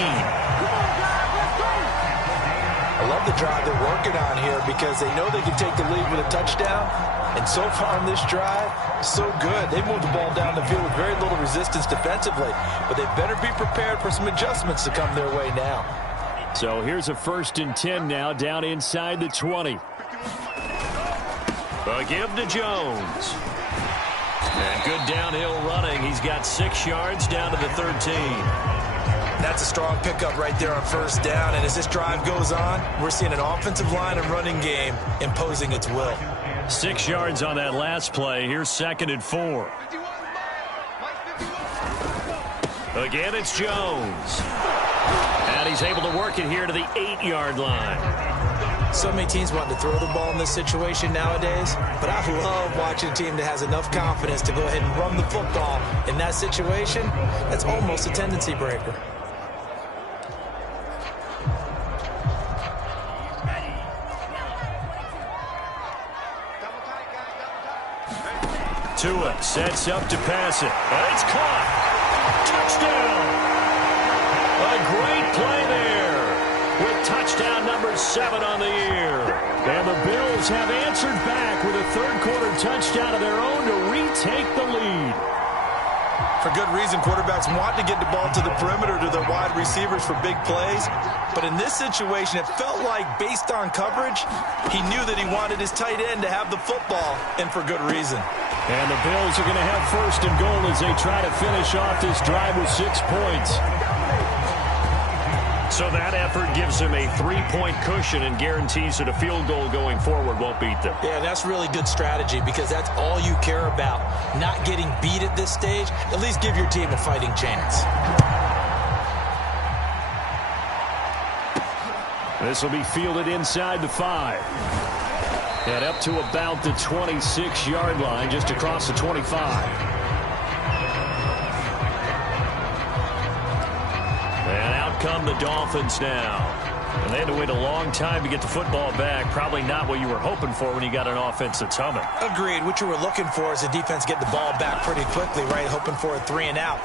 I love the drive they're working on here because they know they can take the lead with a touchdown. And so far on this drive, so good. They moved the ball down the field with very little resistance defensively. But they better be prepared for some adjustments to come their way now. So here's a 1st and 10 now down inside the 20. A give to Jones. And good downhill running. He's got 6 yards down to the 13. That's a strong pickup right there on first down. And as this drive goes on, we're seeing an offensive line and running game imposing its will. 6 yards on that last play. Here's 2nd and 4. Again, it's Jones. And he's able to work it here to the 8-yard line. So many teams want to throw the ball in this situation nowadays, but I love watching a team that has enough confidence to go ahead and run the football in that situation. That's almost a tendency breaker. Tua sets up to pass it. And it's caught. Touchdown. A great play there with touchdown number 7 on the year. And the Bills have answered back with a third-quarter touchdown of their own to retake the lead. For good reason, quarterbacks want to get the ball to the perimeter to their wide receivers for big plays. But in this situation, it felt like based on coverage, he knew that he wanted his tight end to have the football, and for good reason. And the Bills are going to have 1st and goal as they try to finish off this drive with 6 points. So that effort gives them a 3-point cushion and guarantees that a field goal going forward won't beat them. Yeah, that's really good strategy because that's all you care about. Not getting beat at this stage. At least give your team a fighting chance. This will be fielded inside the 5. And up to about the 26-yard line, just across the 25. And out come the Dolphins now. And they had to wait a long time to get the football back. Probably not what you were hoping for when you got an offense that's humming. Agreed. What you were looking for is the defense get the ball back pretty quickly, right? Hoping for a 3 and out.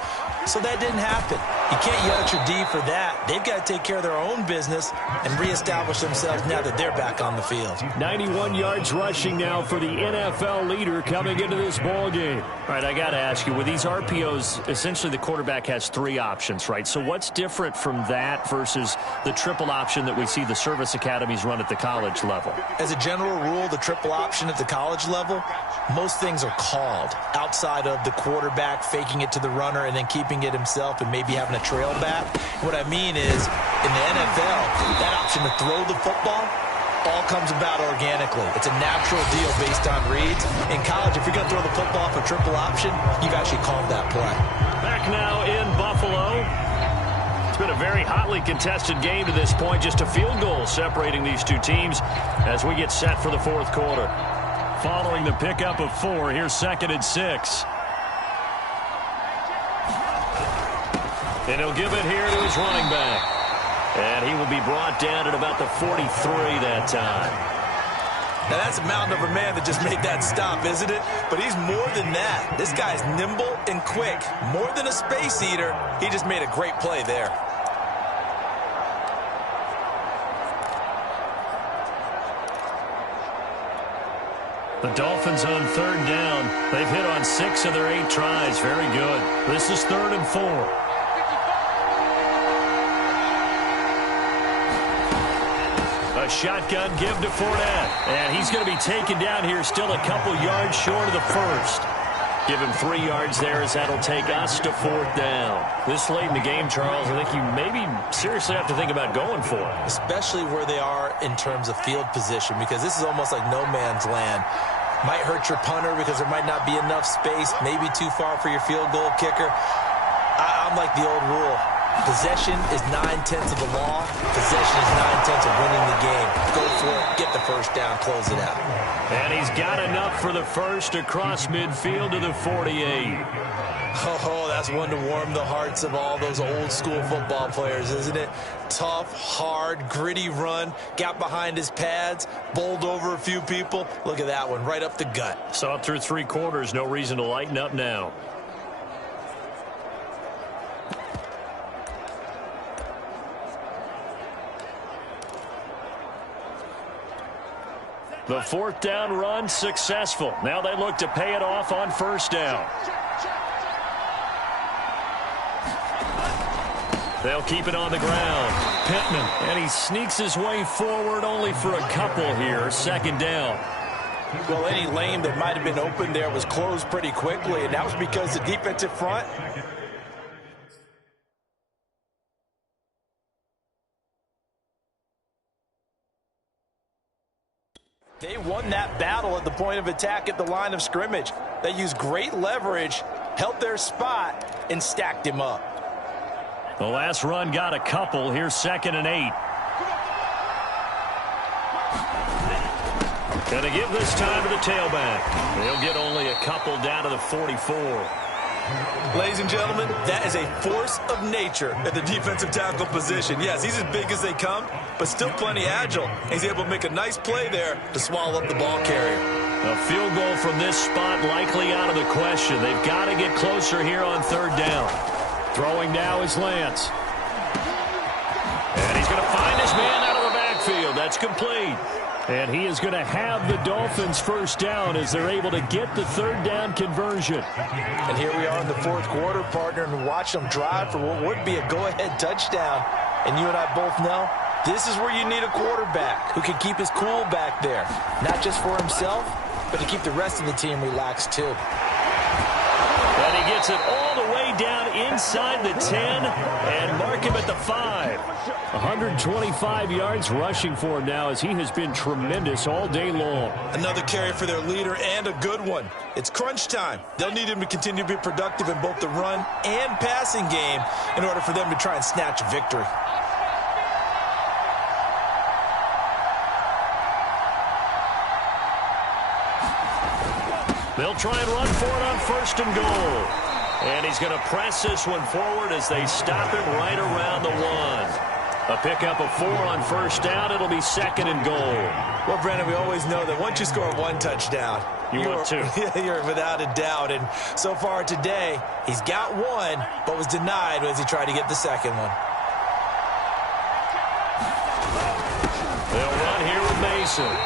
So that didn't happen. You can't yell at your D for that. They've got to take care of their own business and reestablish themselves now that they're back on the field. 91 yards rushing now for the NFL leader coming into this ball game. All right, I got to ask you, with these RPOs, essentially the quarterback has 3 options, right? So what's different from that versus the triple option that we see the service academies run at the college level? As a general rule, the triple option at the college level, most things are called outside of the quarterback faking it to the runner and then keeping it himself and maybe having a trail back. What I mean is, in the NFL, that option to throw the football all comes about organically. It's a natural deal based on reads. In college, if you're going to throw the football for triple option, you've actually called that play. Back now in Buffalo. It's been a very hotly contested game to this point. Just a field goal separating these two teams as we get set for the 4th quarter. Following the pickup of 4, here's 2nd and 6. And he'll give it here to his running back. And he will be brought down at about the 43 that time. Now that's a mountain of a man that just made that stop, isn't it? But he's more than that. This guy's nimble and quick. More than a space eater. He just made a great play there. The Dolphins on third down. They've hit on 6 of their 8 tries. Very good. This is 3rd and 4. A shotgun give to Fournette. And he's going to be taken down here, still a couple yards short of the first. Give him 3 yards there as that'll take us to 4th down. This late in the game, Charles, I think you maybe seriously have to think about going for it. Especially where they are in terms of field position, because this is almost like no man's land. Might hurt your punter because there might not be enough space, maybe too far for your field goal kicker. I'm like the old rule. Possession is 9/10 of the law. Possession is 9/10 of winning the game. Go for it, get the first down, close it out. And he's got enough for the first across midfield to the 48. Oh, that's one to warm the hearts of all those old school football players, isn't it? Tough, hard, gritty run, got behind his pads, bowled over a few people. Look at that one, right up the gut. Saw it through 3 quarters, no reason to lighten up now. The 4th down run successful. Now they look to pay it off on 1st down. They'll keep it on the ground. Pittman, and he sneaks his way forward only for a couple here. 2nd down. Well, any lane that might have been open there was closed pretty quickly, and that was because the defensive front they won that battle at the point of attack at the line of scrimmage. They used great leverage, held their spot, and stacked him up. The last run got a couple. Here's 2nd and 8. Gonna give this time to the tailback. They'll get only a couple down to the 44. Ladies and gentlemen, that is a force of nature at the defensive tackle position. Yes, he's as big as they come, but still plenty agile. He's able to make a nice play there to swallow up the ball carrier. A field goal from this spot likely out of the question. They've got to get closer here on 3rd down. Throwing now is Lance. And he's going to find his man out of the backfield. That's complete. And he is going to have the Dolphins 1st down as they're able to get the 3rd down conversion. And here we are in the 4th quarter, partner, and watch them drive for what would be a go-ahead touchdown. And you and I both know this is where you need a quarterback who can keep his cool back there. Not just for himself, but to keep the rest of the team relaxed too. And he gets it all the way down inside the 10 and mark him at the 5. 125 yards rushing for him now as he has been tremendous all day long. Another carry for their leader and a good one. It's crunch time. They'll need him to continue to be productive in both the run and passing game in order for them to try and snatch a victory. They'll try and run for it on 1st and goal. And he's going to press this one forward as they stop him right around the 1. A pickup of 4 on 1st down. It'll be 2nd and goal. Well, Brandon, we always know that once you score 1 touchdown, you're without a doubt. And so far today, he's got 1, but was denied as he tried to get the 2nd one. They'll run here with Mason.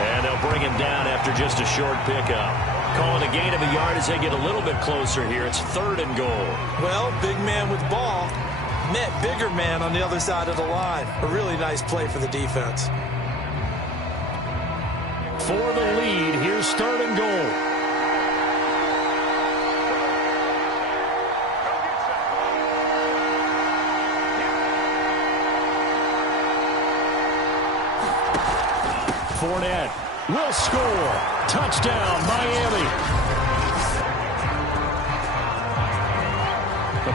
And they'll bring him down after just a short pickup. Calling a gain of a yard as they get a little bit closer here. It's 3rd and goal. Well, big man with ball met bigger man on the other side of the line. A really nice play for the defense. For the lead, here's 3rd and goal. Fournette will score. Touchdown, Miami.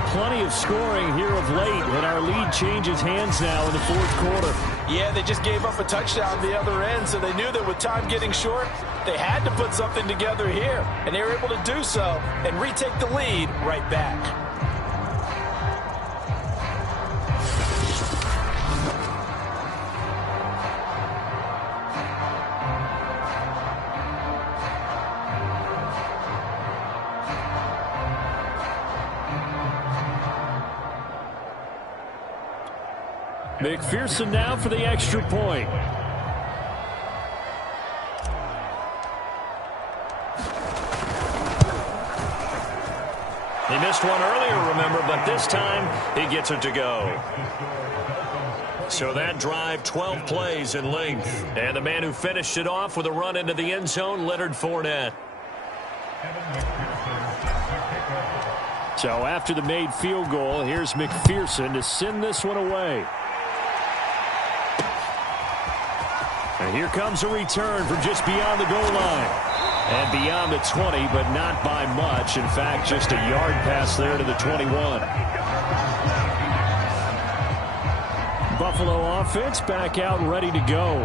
Plenty of scoring here of late, and our lead changes hands now in the 4th quarter. Yeah, they just gave up a touchdown the other end, so they knew that with time getting short, they had to put something together here, and they were able to do so and retake the lead right back. McPherson now for the extra point. He missed one earlier, remember, but this time he gets it to go. So that drive, 12 plays in length. And the man who finished it off with a run into the end zone, Leonard Fournette. So after the made field goal, here's McPherson to send this one away. And here comes a return from just beyond the goal line. And beyond the 20, but not by much. In fact, just a yard pass there to the 21. Buffalo offense back out and ready to go.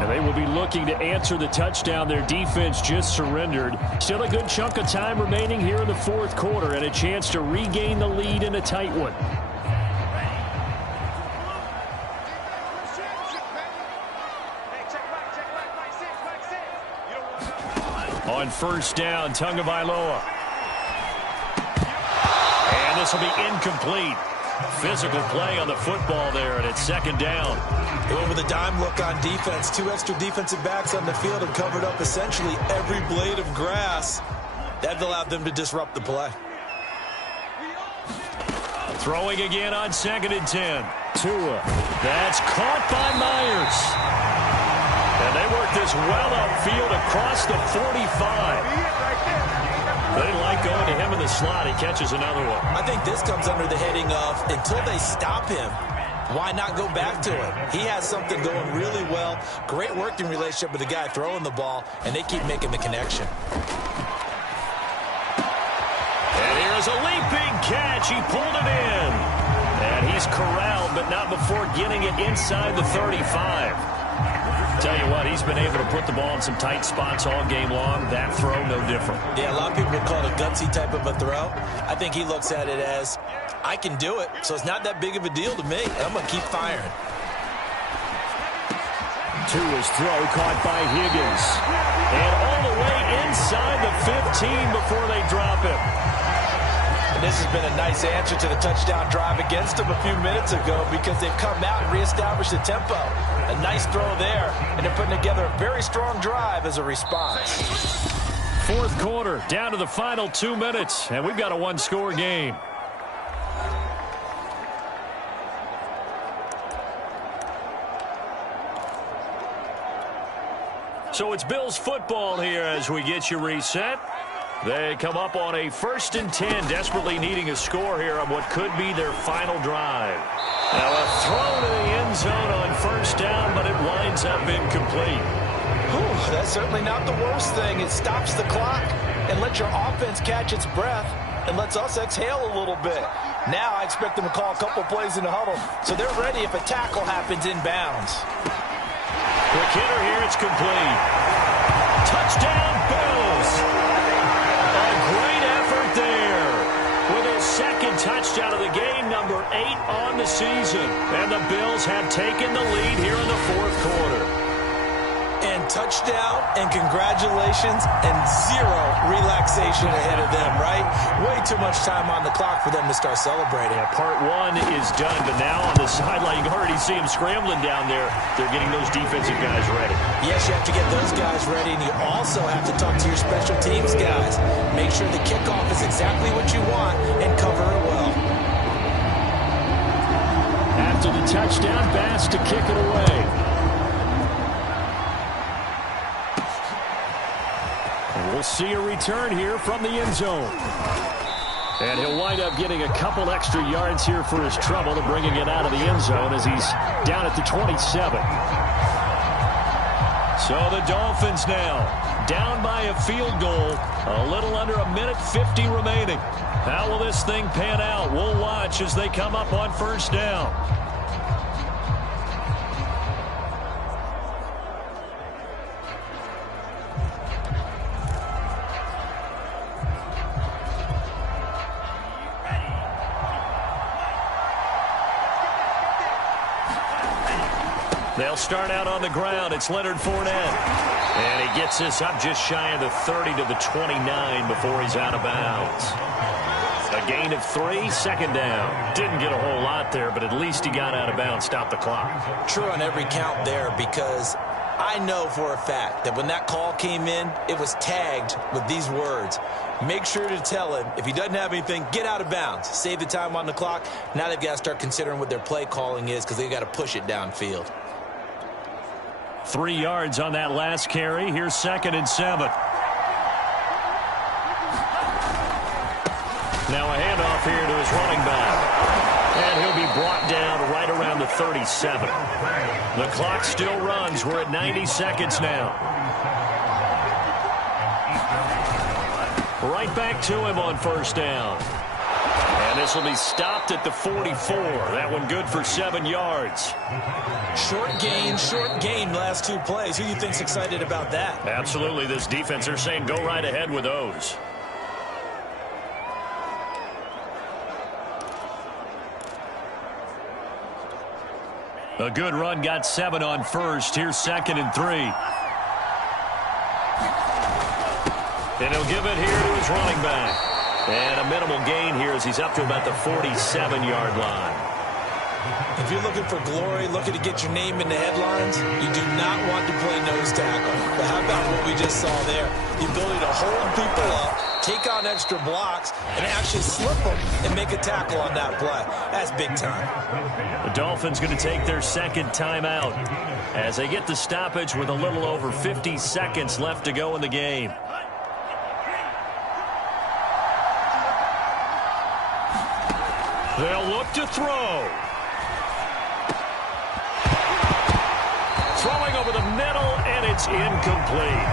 And they will be looking to answer the touchdown their defense just surrendered. Still a good chunk of time remaining here in the fourth quarter and a chance to regain the lead in a tight one. On first down, Tagovailoa. And this will be incomplete. Physical play on the football there, and it's second down. They went with a dime look on defense. 2 extra defensive backs on the field and covered up essentially every blade of grass. That allowed them to disrupt the play. Throwing again on 2nd and 10. Tua. That's caught by Myers. And they work this well upfield across the 45. They like going to him in the slot. He catches another one. I think this comes under the heading of until they stop him, why not go back to him? He has something going really well. Great working relationship with the guy throwing the ball, and they keep making the connection. And here's a leaping catch. He pulled it in. And he's corralled, but not before getting it inside the 35. Tell you what, he's been able to put the ball in some tight spots all game long. That throw, no different. Yeah, a lot of people would call it a gutsy type of a throw. I think he looks at it as, I can do it, so it's not that big of a deal to me. I'm going to keep firing. Tua's throw caught by Higgins. And all the way inside the 15 before they drop him. And this has been a nice answer to the touchdown drive against them a few minutes ago because they've come out and reestablished the tempo. A nice throw there, and they're putting together a very strong drive as a response. Fourth quarter, down to the final 2 minutes, and we've got a one-score game. So it's Bills football here as we get you reset. They come up on a 1st and 10, desperately needing a score here on what could be their final drive. Now a throw to the end zone on first down, but it winds up incomplete. Whew, that's certainly not the worst thing. It stops the clock and lets your offense catch its breath and lets us exhale a little bit. Now I expect them to call a couple plays in the huddle, so they're ready if a tackle happens inbounds. Quick hitter here, it's complete. Touchdown, Bills! Great effort there with his second touchdown of the game, number 8 on the season. And the Bills have taken the lead here in the fourth quarter. And touchdown and congratulations and zero relaxation ahead of them, right? Way too much time on the clock for them to start celebrating. Yeah, part 1 is done, but now on the sideline, you can already see them scrambling down there. They're getting those defensive guys ready. Yes, you have to get those guys ready, and you also have to talk to your special teams guys. Make sure the kickoff is exactly what you want and cover it well. After the touchdown, Bass to kick it away. We'll see a return here from the end zone. And he'll wind up getting a couple extra yards here for his trouble to bringing it out of the end zone as he's down at the 27. So the Dolphins now down by a field goal. A little under a minute 50 remaining. How will this thing pan out? We'll watch as they come up on first down. They'll start out on the ground. It's Leonard Fournette. And he gets this up just shy of the 30 to the 29 before he's out of bounds. A gain of 3, second down. Didn't get a whole lot there, but at least he got out of bounds, stopped the clock. True on every count there because I know for a fact that when that call came in, it was tagged with these words. Make sure to tell him, if he doesn't have anything, get out of bounds. Save the time on the clock. Now they've got to start considering what their play calling is because they've got to push it downfield. 3 yards on that last carry. Here's 2nd and 7. Now a handoff here to his running back. And he'll be brought down right around the 37. The clock still runs. We're at 90 seconds now. Right back to him on 1st down. And this will be stopped at the 44. That one good for 7 yards. Short gain last 2 plays. Who do you think's excited about that? Absolutely. This defense, they're saying go right ahead with those. A good run, got 7 on 1st. Here's 2nd and 3. And he'll give it here to his running back. And a minimal gain here as he's up to about the 47-yard line. If you're looking for glory, looking to get your name in the headlines, you do not want to play nose tackle. But how about what we just saw there? The ability to hold people up, take on extra blocks, and actually slip them and make a tackle on that play. That's big time. The Dolphins going to take their 2nd timeout as they get the stoppage with a little over 50 seconds left to go in the game. They'll look to throw. Throwing over the middle, and it's incomplete.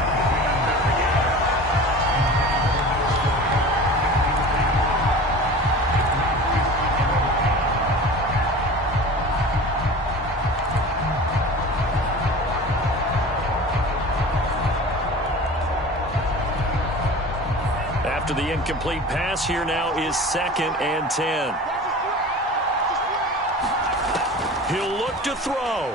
After the incomplete pass, here now is 2nd and 10. He'll look to throw.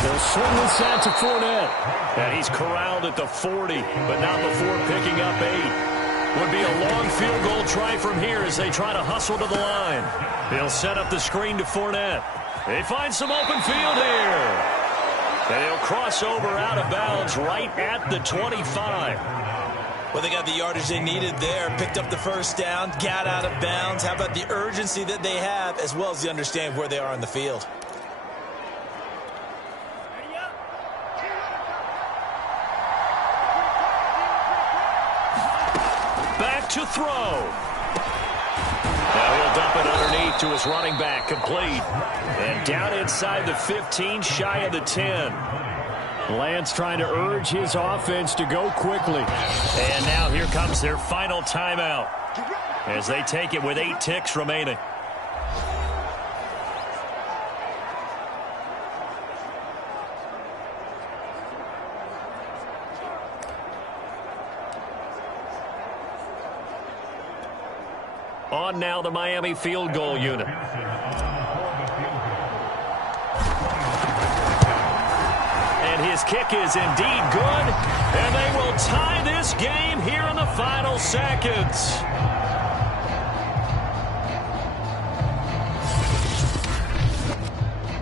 They'll swing this out to Fournette. And he's corralled at the 40, but not before picking up 8. Would be a long field goal try from here as they try to hustle to the line. He'll set up the screen to Fournette. They find some open field here. And he'll cross over out of bounds right at the 25. Well, they got the yardage they needed there, picked up the 1st down, got out of bounds. How about the urgency that they have, as well as the understanding where they are on the field? Back to throw. Now he'll dump it underneath to his running back, complete. And down inside the 15, shy of the 10. Lance trying to urge his offense to go quickly. And now here comes their final timeout as they take it with 8 ticks remaining. On now the Miami field goal unit. His kick is indeed good, and they will tie this game here in the final seconds.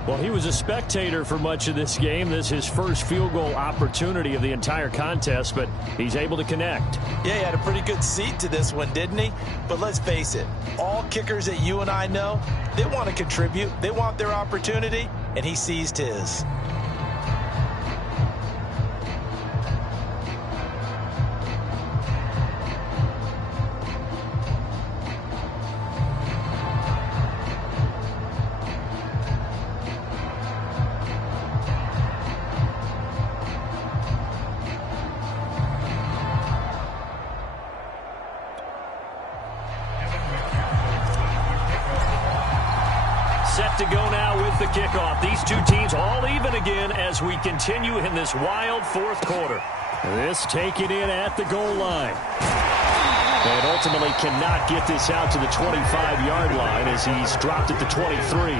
Well, he was a spectator for much of this game. This is his first field goal opportunity of the entire contest, but he's able to connect. Yeah, he had a pretty good seat to this one, didn't he? But let's face it, all kickers that you and I know, they want to contribute. They want their opportunity, and he seized his. Set to go now with the kickoff. These two teams all even again as we continue in this wild 4th quarter. This taken in at the goal line. And ultimately cannot get this out to the 25-yard line as he's dropped at the 23.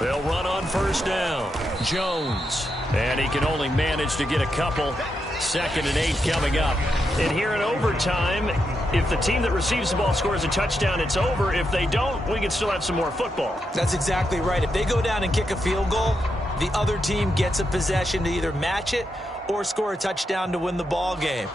They'll run on first down. Jones. And he can only manage to get a couple. 2nd and 8 coming up. And here in overtime, if the team that receives the ball scores a touchdown, it's over. If they don't, we can still have some more football. That's exactly right. If they go down and kick a field goal, the other team gets a possession to either match it or score a touchdown to win the ball game.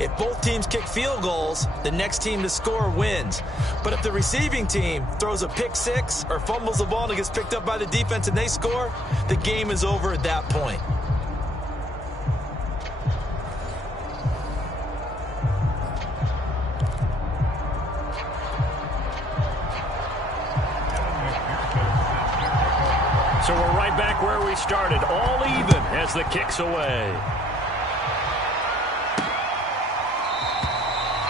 If both teams kick field goals, the next team to score wins. But if the receiving team throws a pick six or fumbles the ball and it gets picked up by the defense and they score, the game is over at that point. So we're right back where we started, all even as the kick's away.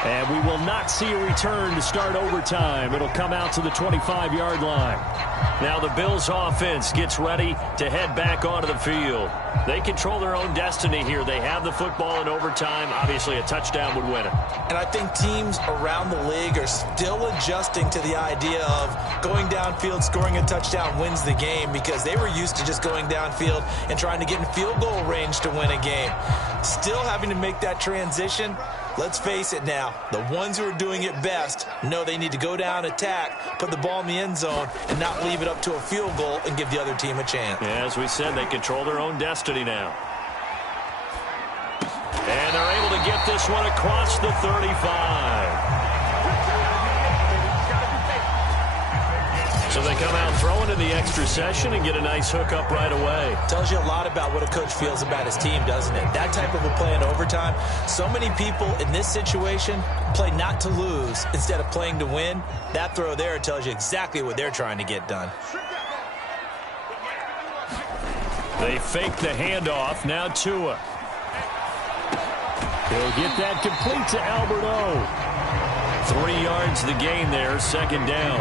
And we will not see a return to start overtime. It'll come out to the 25-yard line. Now the Bills offense gets ready to head back onto the field. They control their own destiny here. They have the football in overtime. Obviously, a touchdown would win it. And I think teams around the league are still adjusting to the idea of going downfield, scoring a touchdown wins the game, because they were used to just going downfield and trying to get in field goal range to win a game. Still having to make that transition. Let's face it now, the ones who are doing it best know they need to go down, attack, put the ball in the end zone, and not leave it up to a field goal and give the other team a chance. Yeah, as we said, they control their own destiny now. And they're able to get this one across the 35. So they come out throwing in the extra session and get a nice hookup right away. Tells you a lot about what a coach feels about his team, doesn't it? That type of a play in overtime. So many people in this situation play not to lose instead of playing to win. That throw there tells you exactly what they're trying to get done. They fake the handoff. Now Tua. He'll get that complete to Albert O. 3 yards the gain there, 2nd down.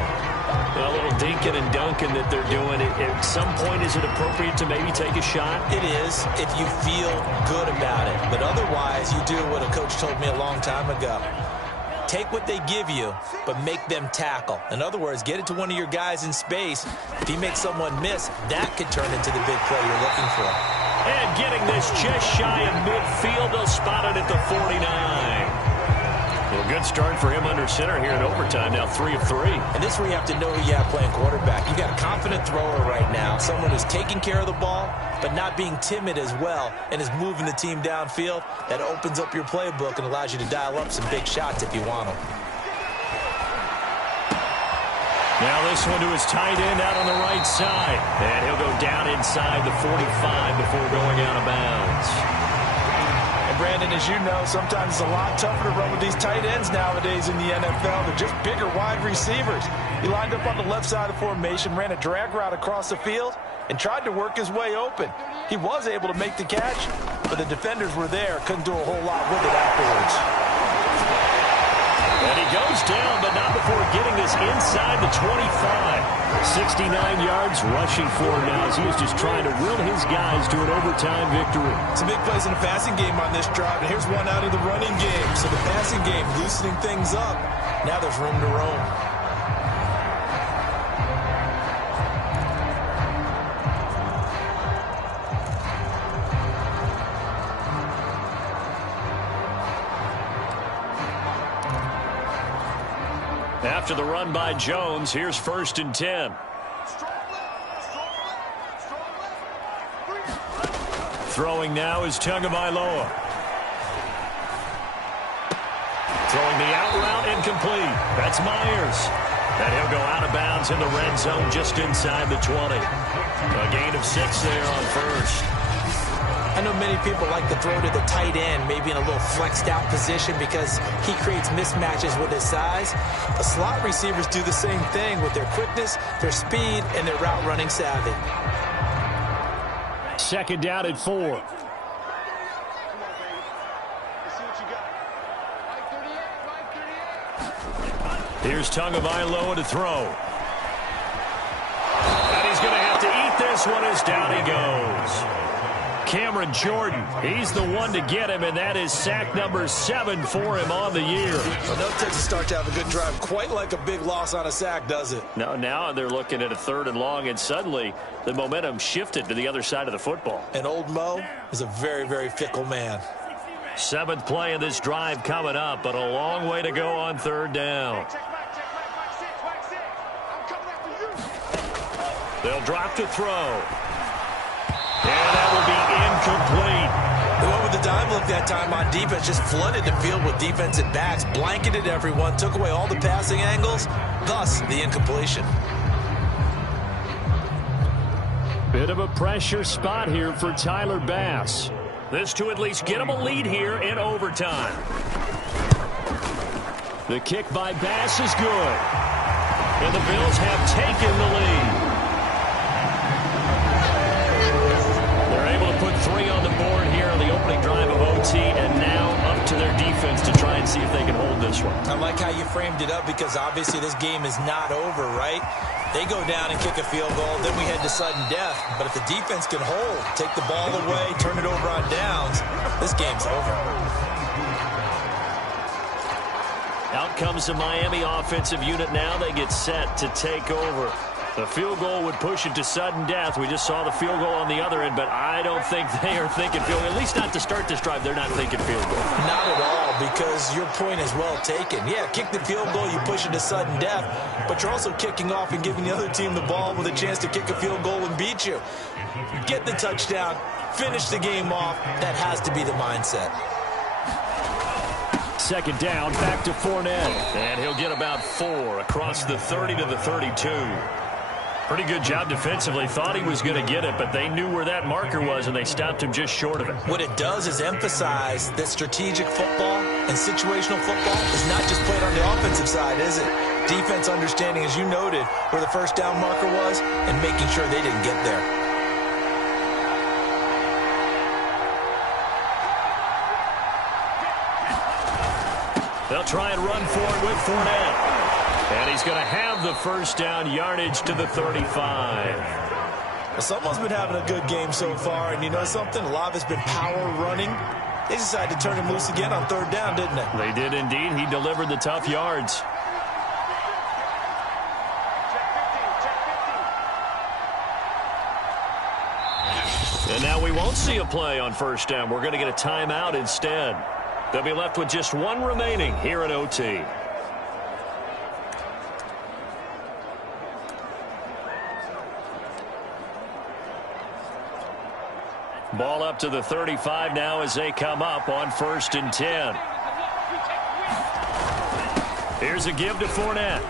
A little dinking and dunking that they're doing. At some point, is it appropriate to maybe take a shot? It is, if you feel good about it. But otherwise, you do what a coach told me a long time ago. Take what they give you, but make them tackle. In other words, get it to one of your guys in space. If he makes someone miss, that could turn into the big play you're looking for. And getting this just shy of midfield, they'll spot it at the 49. Well, good start for him under center here in overtime. Now 3 of 3. And this is where you have to know who you have playing quarterback. You got a confident thrower right now, someone who's taking care of the ball, but not being timid as well, and is moving the team downfield. That opens up your playbook and allows you to dial up some big shots if you want them. Now this one to his tight end out on the right side. And he'll go down inside the 45 before going out of bounds. Brandon, as you know, sometimes it's a lot tougher to run with these tight ends nowadays in the NFL. They're just bigger wide receivers. He lined up on the left side of the formation, ran a drag route across the field, and tried to work his way open. He was able to make the catch, but the defenders were there, couldn't do a whole lot with it afterwards. And he goes down, but not before getting this inside the 25. 69 yards rushing for him now as he was just trying to will his guys to an overtime victory. Some big plays in the passing game on this drive, and here's one out of the running game. So the passing game loosening things up. Now there's room to roam. After the run by Jones, here's 1st and 10. Throwing now is Tagovailoa. Throwing the out route incomplete. That's Myers. And he'll go out of bounds in the red zone just inside the 20. A gain of 6 there on 1st. I know many people like to throw to the tight end, maybe in a little flexed out position because he creates mismatches with his size. The slot receivers do the same thing with their quickness, their speed, and their route running savvy. 2nd down at 4. Here's Tagovailoa to throw. And he's going to have to eat this one as down he goes. Cameron Jordan. He's the one to get him, and that is sack number 7 for him on the year. Well, no takes a start to have a good drive. Quite like a big loss on a sack, does it? Now they're looking at a 3rd and long, and suddenly the momentum shifted to the other side of the football. And old Mo is a very, very fickle man. 7th play of this drive coming up, but a long way to go on 3rd down. They'll drop to throw. And that will be incomplete. They went with the dime look that time on defense, just flooded the field with defensive backs, blanketed everyone, took away all the passing angles, thus the incompletion. Bit of a pressure spot here for Tyler Bass. This to at least get him a lead here in overtime. The kick by Bass is good. And the Bills have taken the lead. They're able to put 3 on the board here on the opening drive of OT, and now up to their defense to try and see if they can hold this one. I like how you framed it up because obviously this game is not over, right? They go down and kick a field goal, then we head to sudden death. But if the defense can hold, take the ball away, turn it over on downs, this game's over. Out comes the Miami offensive unit now. They get set to take over. The field goal would push it to sudden death. We just saw the field goal on the other end, but I don't think they are thinking field goal. At least not to start this drive. They're not thinking field goal. Not at all, because your point is well taken. Yeah, kick the field goal, you push it to sudden death, but you're also kicking off and giving the other team the ball with a chance to kick a field goal and beat you. Get the touchdown, finish the game off. That has to be the mindset. 2nd down, back to Fournette. And he'll get about 4 across the 30 to the 32. Pretty good job defensively. Thought he was going to get it, but they knew where that marker was, and they stopped him just short of it. What it does is emphasize that strategic football and situational football is not just played on the offensive side, is it? Defense understanding, as you noted, where the 1st down marker was and making sure they didn't get there. They'll try and run for it with Fournette. And he's going to have the 1st down, yardage to the 35. Well, someone's been having a good game so far, and you know something? A lot of it's been power running. They decided to turn him loose again on 3rd down, didn't they? They did indeed. He delivered the tough yards. And now we won't see a play on 1st down. We're going to get a timeout instead. They'll be left with just 1 remaining here at OT. Ball up to the 35 now as they come up on 1st and 10. Here's a give to Fournette.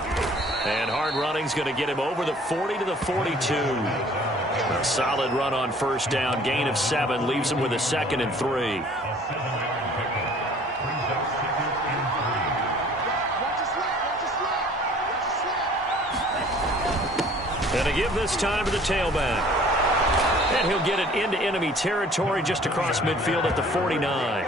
And hard running's going to get him over the 40 to the 42. A solid run on 1st down. Gain of 7 leaves him with a 2nd and 3. And a give this time to the tailback. And he'll get it into enemy territory just across midfield at the 49.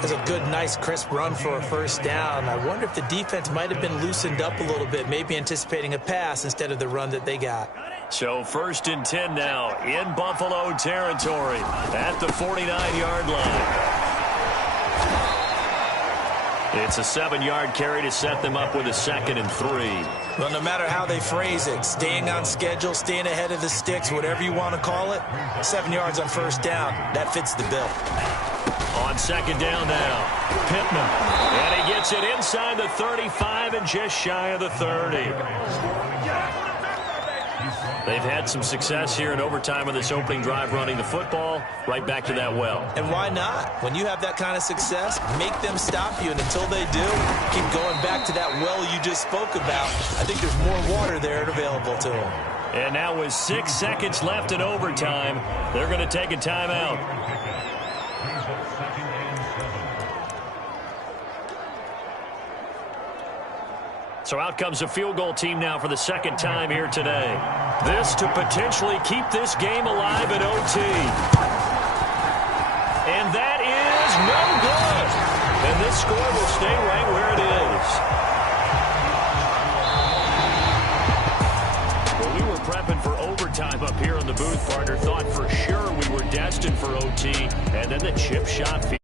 That's a good, nice, crisp run for a 1st down. I wonder if the defense might have been loosened up a little bit, maybe anticipating a pass instead of the run that they got. So 1st and 10 now in Buffalo territory at the 49-yard line. It's a 7-yard carry to set them up with a 2nd and 3. Well, no matter how they phrase it, staying on schedule, staying ahead of the sticks, whatever you want to call it, 7 yards on 1st down, that fits the bill. On 2nd down now, Pittman. And he gets it inside the 35 and just shy of the 30. They've had some success here in overtime of this opening drive running the football right back to that well. And why not? When you have that kind of success, make them stop you. And until they do, keep going back to that well you just spoke about. I think there's more water there and available to them. And now with 6 seconds left in overtime, they're going to take a timeout. So out comes a field goal team now for the 2nd time here today. This to potentially keep this game alive at OT. And that is no good. And this score will stay right where it is. Well, we were prepping for overtime up here in the booth, partner. Thought for sure we were destined for OT. And then the chip shot.